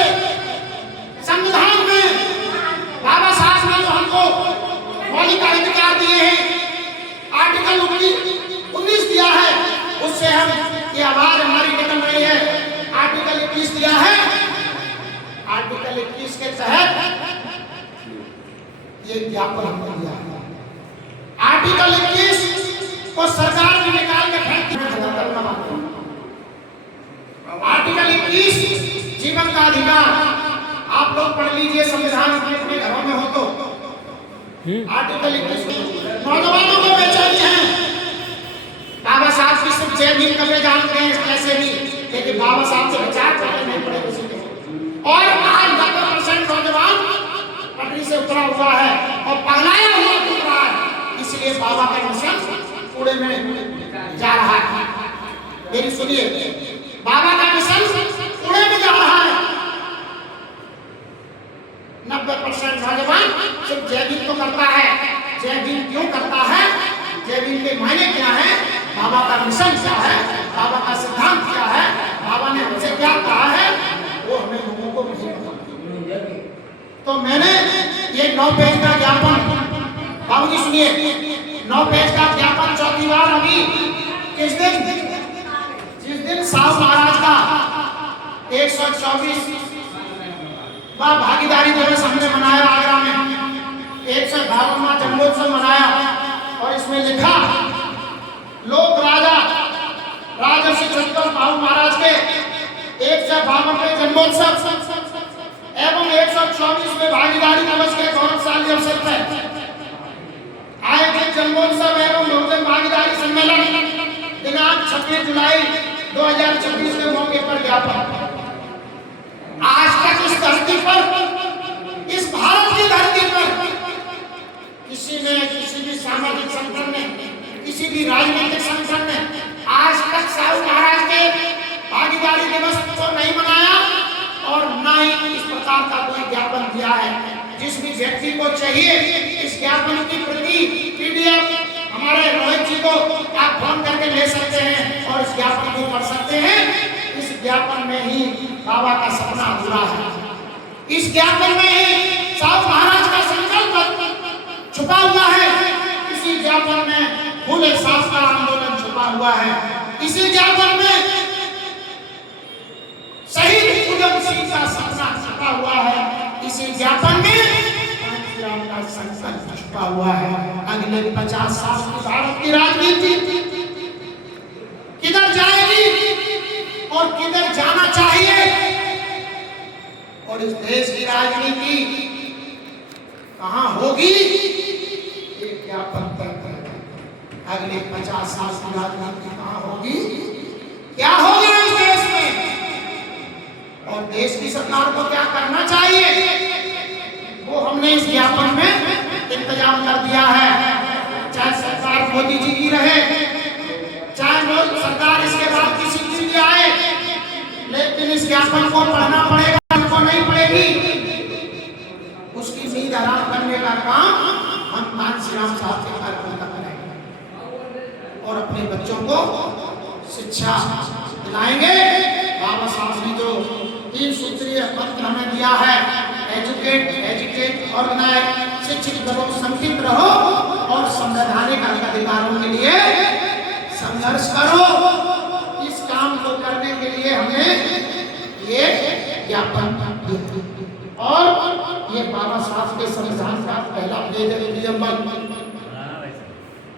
संविधान में बाबा साहब ने जो हमको मौलिक अधिकार दिए हैं, आर्टिकल 19 दिया है, उससे हम ये आवाज हमारी निकल रही है। आर्टिकल 21 दिया है, आर्टिकल 21 के तहत ये ज्ञापन हमने दिया है। आर्टिकल 21 को सरकार ने निकाल के फेंक दिया। आर्टिकल 21 जीवन का अधिकार, आप लोग पढ़ लीजिए संविधान अपने घरों में हो तो। आर्टिकल 21 नौजवानों को बेचैनी है। बाबा साहब की सिर्फ जय भीम कभी जानते हैं कैसे भी, लेकिन बाबा साहब से विचार करने नहीं पड़े किसी को। और आज 90% नौजवान पटरी से उतरा हुआ है और पगलाया हुआ घूम रहा है। इसलिए बाबा का मिशन कूड़े में जा रहा है। मेरी सुनिए, बाबा का मिशन कूड़े में जा रहा है। 90% नौजवान सिर्फ जय भीम तो करता है। जय भीम क्यों करता है? जय भीम के मायने क्या है? बाबा का मिशन क्या है? बाबा का सिद्धांत क्या है? बाबा ने हमसे क्या कहा है? वो हमें लोगों को नहीं पता। तो मैंने ये 9 पेज का ज्ञापन, बाबूजी सुनिए, 9 पेज का ज्ञापन चौथी बार अभी किस दिन, जिस दिन साहू महाराज का 124 भागीदारी दिवस हमने मनाया आगरा में, 152वां जन्मोत्सव मनाया और इसमें लिखा लोक राजा राजर्षि छत्रपति साहू महाराज के 152वें जन्मोत्सव एवं 124वें भागीदारी दिवस के गौरवशाली अवसर पर आयोजित जन्मोत्सव एवं बहुजन भागीदारी सम्मेलन दिनांक 26 जुलाई 2026 के मौके पर ज्ञापन। आज तक इस धरती पर, इस भारत की धरती पर किसी ने, किसी भी सामाजिक संगठन ने, किसी भी राजनीतिक संगठन ने आज तक चाहिए। इस ज्ञापन की प्रति PDF हमारे रोहित जी को आप फोन करके ले सकते हैं और इस ज्ञापन को पढ़ सकते हैं। इस ज्ञापन में ही बाबा का सपना पूरा है। इस ज्ञापन में ही साहू महाराज का संकल्प छुपा हुआ है। इसी ज्ञापन में फूले साहब का आंदोलन छुपा हुआ है। इसी ज्ञापन में शहीद उधम सिंह का सपना छुपा हुआ है। इसी ज्ञापन में राम का संकल्प छुपा हुआ है। अगले 50 साल की भारत की राजनीति किधर जाएगी और किधर जाना चाहिए और इस देश की राजनीति कहां होगी, ये ज्ञापन तय करेगा। अगले 50 साल की राजनीति कहां होगी, क्या होगा इस देश में और देश की सरकार को क्या करना चाहिए, वो हमने इस ज्ञापन में इंतजाम कर दिया है। चाहे सरकार मोदी जी की रहे, चाहे सरकार इसके बाद किसी की भी आए, लेकिन इस ज्ञापन को पढ़ना पड़ेगा, उनको नहीं पड़ेगी। उसकी नींद हराम करने का काम हम कांशी राम साहब के कार्यक्रम करेंगे और अपने बच्चों को शिक्षा दिलाएंगे। बाबा साहब ने जो 3 सूत्रीय पत्र हमें दिया है, एजुकेट ऑर्गेनाइज, शिक्षित बनो, संकित रहो और संवैधानिक अधिकारों के लिए संघर्ष करो। इस काम को करने के लिए हमें ये ज्ञापन और ये बाबा साहब के संविधान का पहला प्रियम्बल,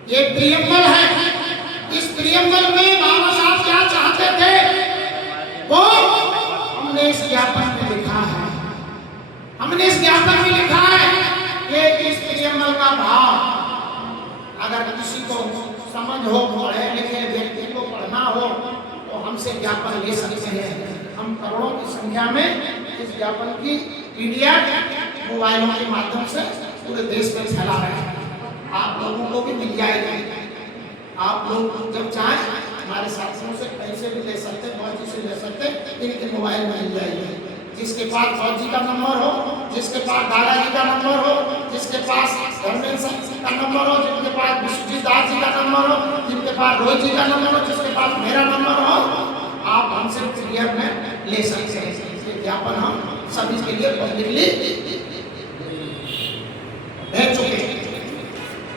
ये प्रियम्बल है। इस प्रियम्बल में बाबा साहब क्या चाहते थे वो हमने इस ज्ञापन में लिखा है। हमने इस ज्ञापन में लिखा है कि इस प्रियम्बल का भाव अगर किसी को समझ हो, पढ़े लिखे व्यक्ति को पढ़ना हो तो हमसे ज्ञापन ले सकते हैं। हम करोड़ों की संख्या में इस ज्ञापन की PDF मोबाइलों के माध्यम से पूरे देश में फैला रहे हैं। आप लोगों को भी मिल जाएगी। आप लोग जब चाहें हमारे साथियों से पैसे भी ले सकते, फौजी से ले सकते, इनके मोबाइल में मिल जाएगी। जिसके पास फौजी का नंबर हो, जिसके पास दादाजी का नंबर हो, जिसके पास धर्मेंद्र का नंबर हो, जिनके पास विश्वजीत दास जी का नंबर हो, जिनके पास रोहित जी का नंबर हो, जिसके पास मेरा नंबर हो, आप हमसे PDF में ले सकते हैं। ये ज्ञापन हम सभी के लिए पब्लिकली भेज चुके हैं।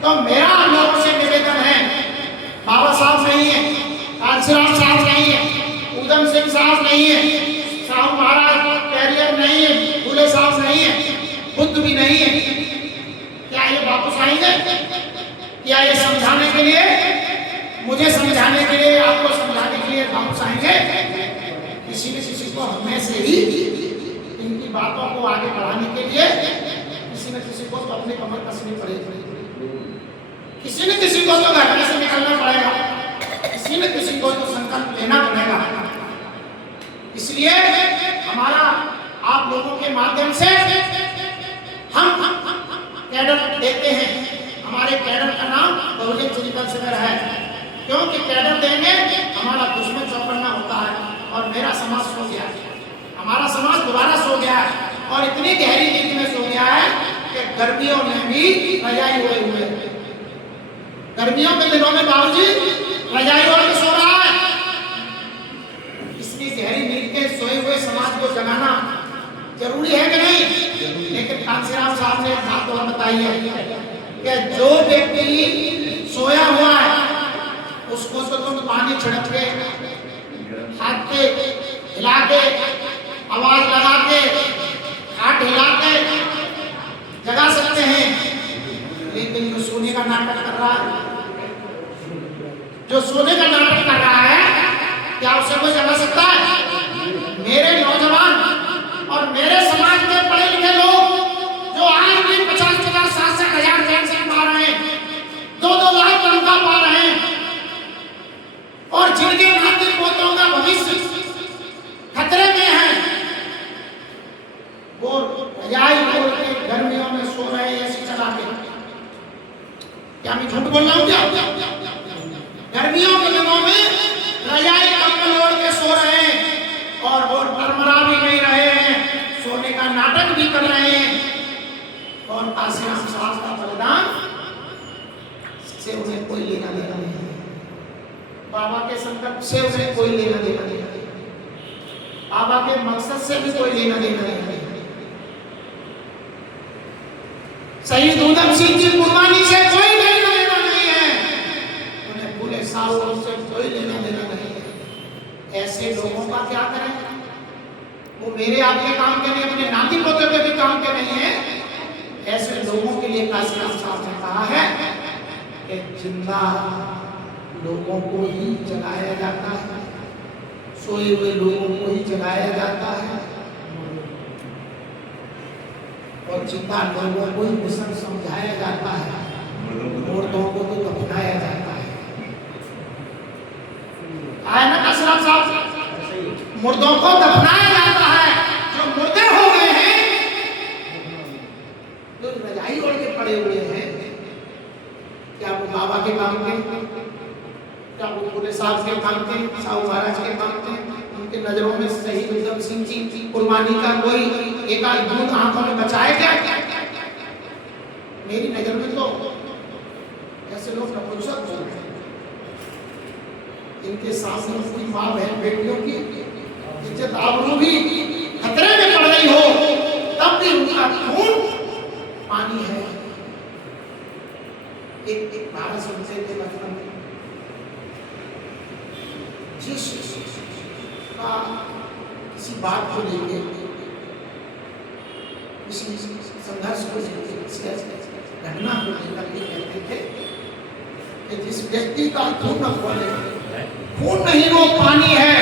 तो मेरा लोगों से निवेदन है, बाबा साहब नहीं है, कांशी राम साहब नहीं है, उधम सिंह साहब नहीं है, साहू महाराज कैरियर नहीं है, फूले साहब नहीं है, बुद्ध भी नहीं है। क्या ये वापस आएंगे? क्या ये समझाने के लिए, मुझे समझाने के लिए, आपको समझाने के लिए वापस आएंगे? किसी न किसी को हमें से ही इनकी बातों को आगे बढ़ाने के लिए किसी न किसी को तो अपनी कमर कसनी पड़ेगी। किसी न किसी को तो घर से निकलना पड़ेगा, किसी न किसी को तो संकल्प लेना पड़ेगा। इसलिए हमारा आप लोगों के माध्यम से हम कैडर देते हैं। हमारे कैडर का नाम बहुजन फिजिकल सेंटर है, क्योंकि कैडर देंगे हमारा दुश्मन चौपन्ना होता है और मेरा समाज सो गया है, हमारा समाज दोबारा सो गया है और इतनी गहरी नींद में सो गया है कि गर्मियों में भी रजाई ओढ़े हुए, गर्मियों के दिनों में बाबूजी रजाई ओढ़ के सो रहा है। इसलिए गहरी नींद के सोए हुए समाज को जगाना जरूरी है कि नहीं? लेकिन कांशी राम साहब ने बात तो बताई है कि जो व्यक्ति सोया हुआ है उसको तो तुम पानी छिड़क के, हाथ के हिला के, आवाज लगा के, हाथ हिला के जगा सकते हैं, लेकिन जो सोने का नाटक कर रहा है, जो सोने का नाटक कर रहा है, क्या उसे कोई जगा सकता है? मेरे नौजवान और मेरे समाज के पढ़े लिखे लोग जो आज भी 50,000, 60,000 पेंशन पा रहे हैं, 2-2 लाख तनख्वाह पा रहे हैं और जिनके नाती पोतों का भविष्य खतरे में है, वो रजाई ओढ़ के गर्मियों में सो रहे हैं एसी चला के। क्या मैं झूठ बोल रहा हूँ क्या? गर्मियों के दिनों में रजाई कंबल ओढ़ के सो रहे हैं और वो टरमरा भी नहीं रहे हैं, सोने का नाटक भी कर रहे हैं। और काशीराम साहब का बलिदान से उन्हें कोई लेना देना नहीं है। बाबा के संकल्प से उन्हें कोई लेना देना नहीं है। बाबा के मकसद से भी कोई लेना देना नहीं है। शहीद उधम सिंह की कुर्बानी से कोई लेना देना नहीं है। उन्हें पूरे सालों से कोई लेना देना नहीं है। ऐसे लोगों का क्या करें? वो मेरे आपके काम के नहीं, अपने नाती पोते के भी काम के नहीं है। ऐसे लोगों के लिए काशीराम साहब ने कहा है कि जिंदा लोगों को ही जगाया जाता है, सोए हुए लोगों को ही जगाया जाता है और जिंदा लोगों को ही मिशन समझाया जाता है, मुर्दों को तो दफनाया जाता है। आया ना काशीराम साहब, मुर्दों को दफनाया जाता है। जो मुर्दे हो गए हैं, जो रजाई ओढ़ के पड़े हुए हैं, क्या वो बाबा के काम के, क्या वो पूरे साहब के काम के, साहू महाराज के काम के? उनके नजरों में शहीद उधम सिंह जी की कुर्बानी का कोई एक आध बूंद आंखों में बचाए क्या? मेरी नजर में तो ऐसे लोग नपुंसक बोल रहे हैं। इनके सामने उनकी माँ बहन बेटियों की इज्जत आबरू भी खतरे में पड़ रही हो, तब भी उनका खून पानी है। एक बात सुनते थे मतलब जिस का किसी बात को लेके, किसी संघर्ष को लेके, किसी घटना को लेकर के कहते थे कि जिस व्यक्ति का खून न खोले, खून नहीं वो पानी है।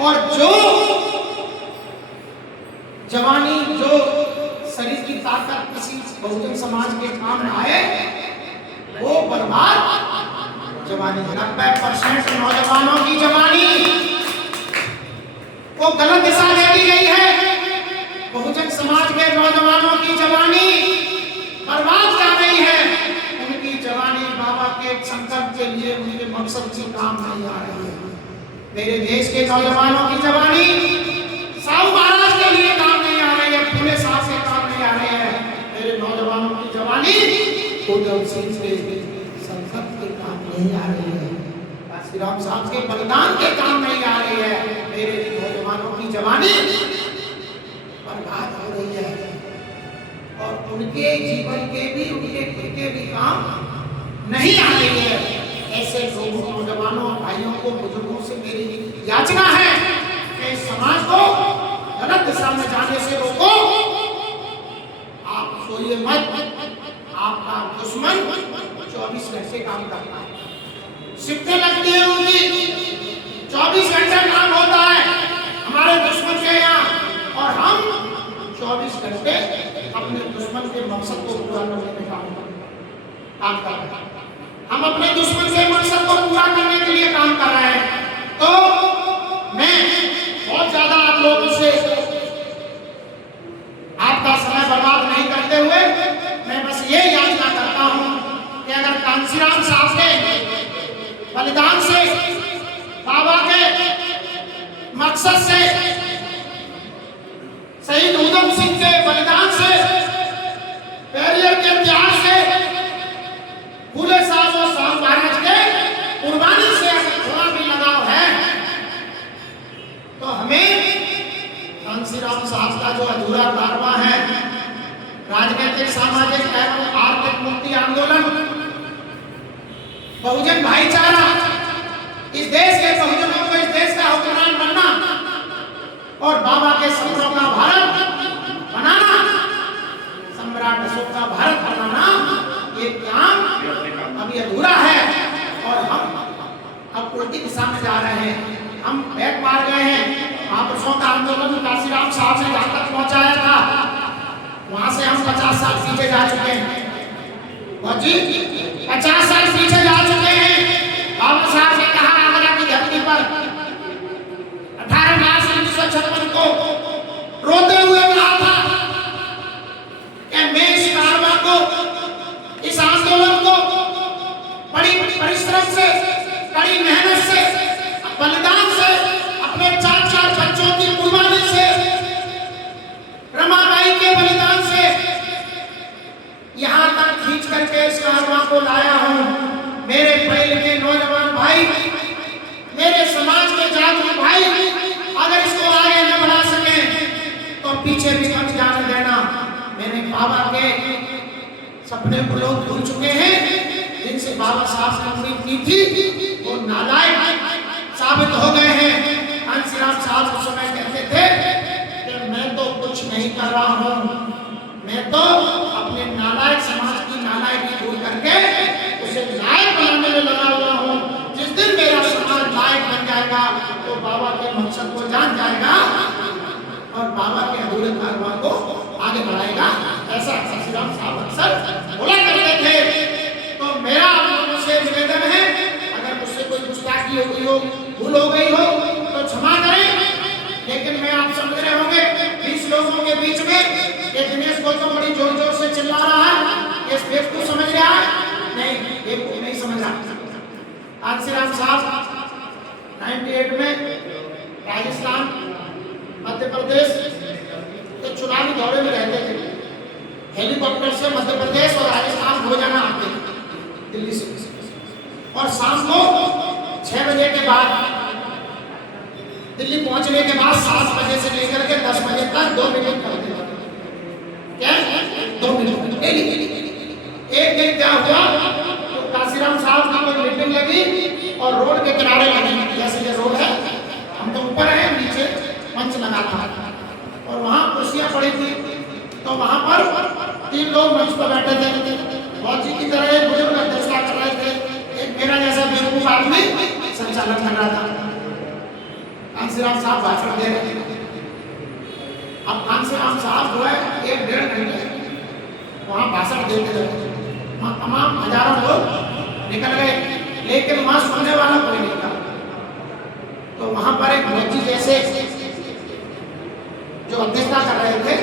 और जो जवानी, जो शरीर की ताकत किसी बहुजन समाज के काम आए, वो बर्बाद जवानी। 90% नौजवानों की जवानी को गलत दिशा दे दी गई है। बहुजन समाज के नौजवानों की जवानी बर्बाद जा रही है। उनकी जवानी बाबा के संकल्प के लिए, उनके मकसद की काम नहीं आ रही है। मेरे देश के नौजवानों की जवानी साहू महाराज के लिए काम नहीं आ रही है, पूरे साहब से काम नहीं आ रही है। मेरे नौजवानों की जवानी उधम सिंह के संकल्प के काम नहीं आ रही है, काशीराम साहब के बलिदान के काम नहीं आ रही है। मेरे नौजवानों की जवानी बर्बाद हो रही है और उनके जीवन के भी, उनके खुद के भी काम नहीं आ रही है। ऐसे लोगों, नौजवानों, भाइयों को, बुजुर्गों से मेरी याचना है कि समाज को गलत दिशा में जाने से रोको। आप सोइए मत, आपका दुश्मन 24 घंटे काम करता है, शिफ्टें लगती है उनकी, 24 घंटे काम होता है हमारे दुश्मन के यहाँ, और हम 24 घंटे अपने दुश्मन के मकसद को पूरा करने में काम कर रहे हैं। हम अपने दुश्मन के मकसद को पूरा करने के लिए काम कर रहे हैं। तो मैं बहुत ज्यादा आप लोगों से आपका समय बर्बाद नहीं करते हुए मैं बस ये याचना करता हूं कि अगर कांशीराम साहब के बलिदान से, बाबा के मकसद से, शहीद उधम सिंह के बलिदान से, बैरियर के त्याग से, फूले साहब और साहब महाराज के कुर्बानी से अगर थोड़ा भी लगाव है, तो हमें कांशीराम साहब का जो अधूरा कारवां है, राजनीतिक, सामाजिक एवं आर्थिक मुक्ति आंदोलन, बहुजन भाईचारा, इस देश के बहुजनों को इस देश का हुक्मरान बनना और बाबा के सपनों का भारत बनाना, सम्राट अशोक का भारत बनाना, ये काम अभी अधूरा है और हम अब उल्टी दिशा में जा रहे हैं। हम बैक मार गए हैं। महापुरुषों का आंदोलन काशीराम साहब ने जहां तक पहुंचाया था, वहां से हम 50 साल पीछे जा चुके हैं। और जी 50 साल पीछे जा चुके हैं। बाबा साहब ने कहा आगरा की धरती पर 18 मार्च 1956 को रोते हुए कहा था कि मैं इस कारवां को, इस आंदोलन को बड़ी परिश्रम से, कड़ी मेहनत से, बलिदान से, अपने 4 बच्चों की कुर्बानी से, रमाबाई के बलिदान से सपने को लोग भूल चुके हैं। जिनसे बाबा साहब ने उम्मीद की थी वो नालायक साबित हो गए हैं। हंसराज साहब उस समय कहते थे कि मैं तो कुछ नहीं कर रहा हूँ, मैं तो अपने नालायक समाज की नालायकी दूर करके उसे लायक बनाने में लगा हुआ हूँ। जिस दिन मेरा समाज लायक बन जाएगा तो बाबा के मकसद को जान जाएगा और बाबा के अधूरे कारवां को आगे बढ़ाएगा। ऐसा हंसराज साहब अक्सर बोला करते थे। तो मेरा आप लोगों से निवेदन है, अगर मुझसे कोई गुस्ताखी हो गई हो, भूल हो गई हो तो क्षमा करें। लेकिन मैं आप समझ रहे होंगे 20 लोगों के बीच में ये दिनेश गौतम बड़ी जोर जोर से चिल्ला रहा है, ये बेवकूफ समझ रहा है। नहीं, बेवकूफ नहीं समझ रहा। हंसराज साहब 98 में राजस्थान, मध्य प्रदेश के चुनावी दौरे में रहते थे। हेलीकॉप्टर से मध्य प्रदेश और राजस्थान रोजाना आते थे दिल्ली से, और शाम को 6 बजे के बाद दिल्ली पहुंचने के बाद 7 बजे से लेकर के 10 बजे तक 2 मीटिंग करते थे। क्या 2 मीटिंग डेली। एक दिन क्या हुआ तो काशीराम साहब की कोई मीटिंग लगी और रोड के किनारे लगी, जैसे ये रोड है, हम तो ऊपर हैं, नीचे मंच लगा था और वहाँ कुर्सियाँ पड़ी थी। तो वहाँ पर 3 लोग मंच पर बैठे थे, बहुत जी की तरह एक बुजुर्ग अध्यक्षता कर रहे थे, एक मेरा जैसा बेवकूफ आदमी संचालन कर रहा था। कांसीराम साहब भाषण दे रहे थे। अब कांसीराम साहब जो है 1-1.5 घंटे वहाँ भाषण देते रहे। वहाँ तमाम हजारों लोग निकल गए, लेकिन वहाँ सुनने वाला कोई नहीं था। तो वहाँ पर एक मोची जैसे जो अध्यक्षता कर रहे थे,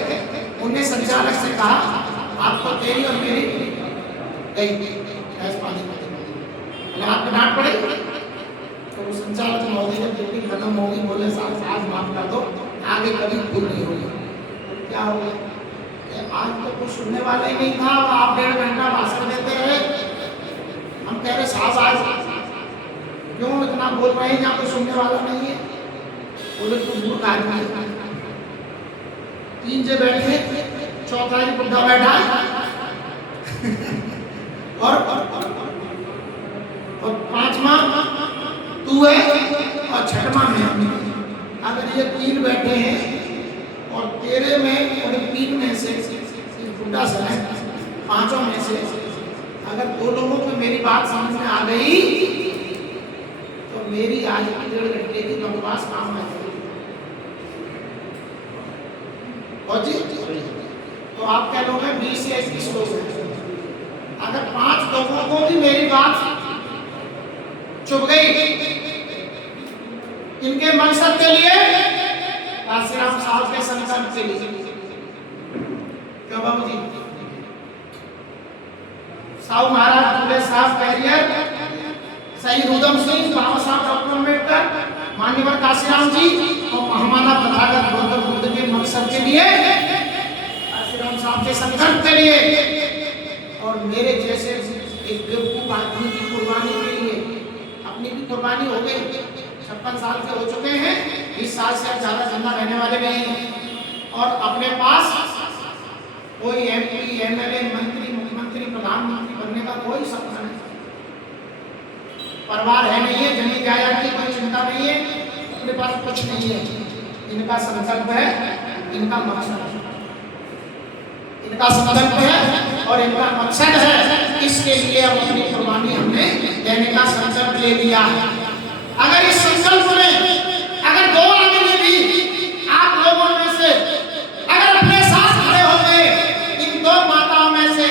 उन्हें संचालक से कहा, आपको तेरी और मेरी आपको डांट पड़े। तो संचालक महोदय जब मीटिंग खत्म होगी बोले, साहब माफ कर दो, आगे कभी भूल नहीं होगी। क्या हो गया? आज तो कुछ सुनने वाला ही नहीं था, आप 1.5 घंटा भाषण देते रहे। हम कह रहे साहब आज क्यों इतना बोल रहे हैं, यहाँ कोई सुनने वाला नहीं है। बोले तू मूर्ख आदमी है। 3 जे बैठे, चौथा ही बुढ़ा बैठा और 5वां तू है और 6वां मैं। अगर ये 3 बैठे हैं और तेरे में और 3 में से बुढ़ा सा है, 5 में से अगर 2 लोगों को मेरी बात समझ में आ गई तो मेरी आज की 1.5 घंटे की बकवास काम है। और जी तो आप कह लोगे 20 या 21 लोग हैं। अगर 5 लोगों को भी मेरी बात चुभ गई इनके मकसद के लिए, काशीराम साहब के संकल्प के लिए, क्यों बाबू जी? साहू महाराज पूरे साहब कैरियर, शहीद उधम सिंह, बाबा साहब डॉक्टर अम्बेडकर, माननीय काशीराम जी और महामानव तथागत गौतम बुद्ध के मकसद के लिए, काशीराम साहब के संकल्प के लिए और मेरे जैसे एक बेवकूफ आदमी की कुर्बानी के लिए, अपनी भी कुर्बानी हो गई। 56 साल के हो चुके हैं, 20 साल से ज्यादा जिंदा रहने वाले नहीं हैं और अपने पास कोई MP, MLA, मंत्री, मुख्यमंत्री, प्रधानमंत्री बनने का कोई सपना नहीं, परिवार है नहीं है, जमीन जायदाद की कोई चिंता नहीं है, अपने पास कुछ नहीं है। इनका संकल्प है, इनका मकसद है, इनका संकल्प है और इनका मकसद है। इसके लिए अपनी कुर्बानी हमने देने का संकल्प ले लिया। अगर इस संकल्प में अगर 2 आदमी भी आप लोगों में से अगर अपने साथ खड़े हो गए, इन 2 माताओं में से,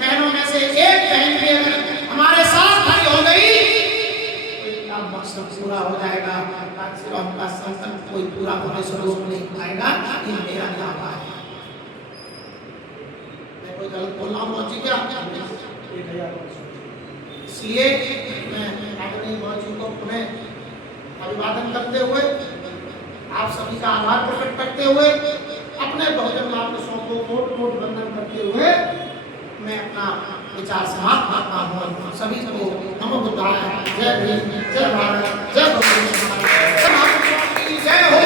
बहनों में से एक बहन भी अगर हमारे साथ खड़ी हो गई तो इनका मकसद पूरा हो जाएगा। उनका संकल्प कोई पूरा होने से रोक नहीं पाएगा। ये मेरा दावा है। मैं कोई गलत बोल रहा हूँ क्या? इसलिए मैं आदरणीय मौजू को पुनः अभिवादन करते हुए, आप सभी का आभार प्रकट करते हुए, अपने बहुजन महापुरुषों को कोट-कोट वंदन करते हुए मैं अपना विचार समाप्त करता हूँ। सभी को नमो बुद्धाय, जय भीम, जय भारत, जय बहुजन महापुरुषों की जय हो।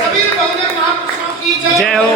सभी बहुजन महापुरुषों की जय हो।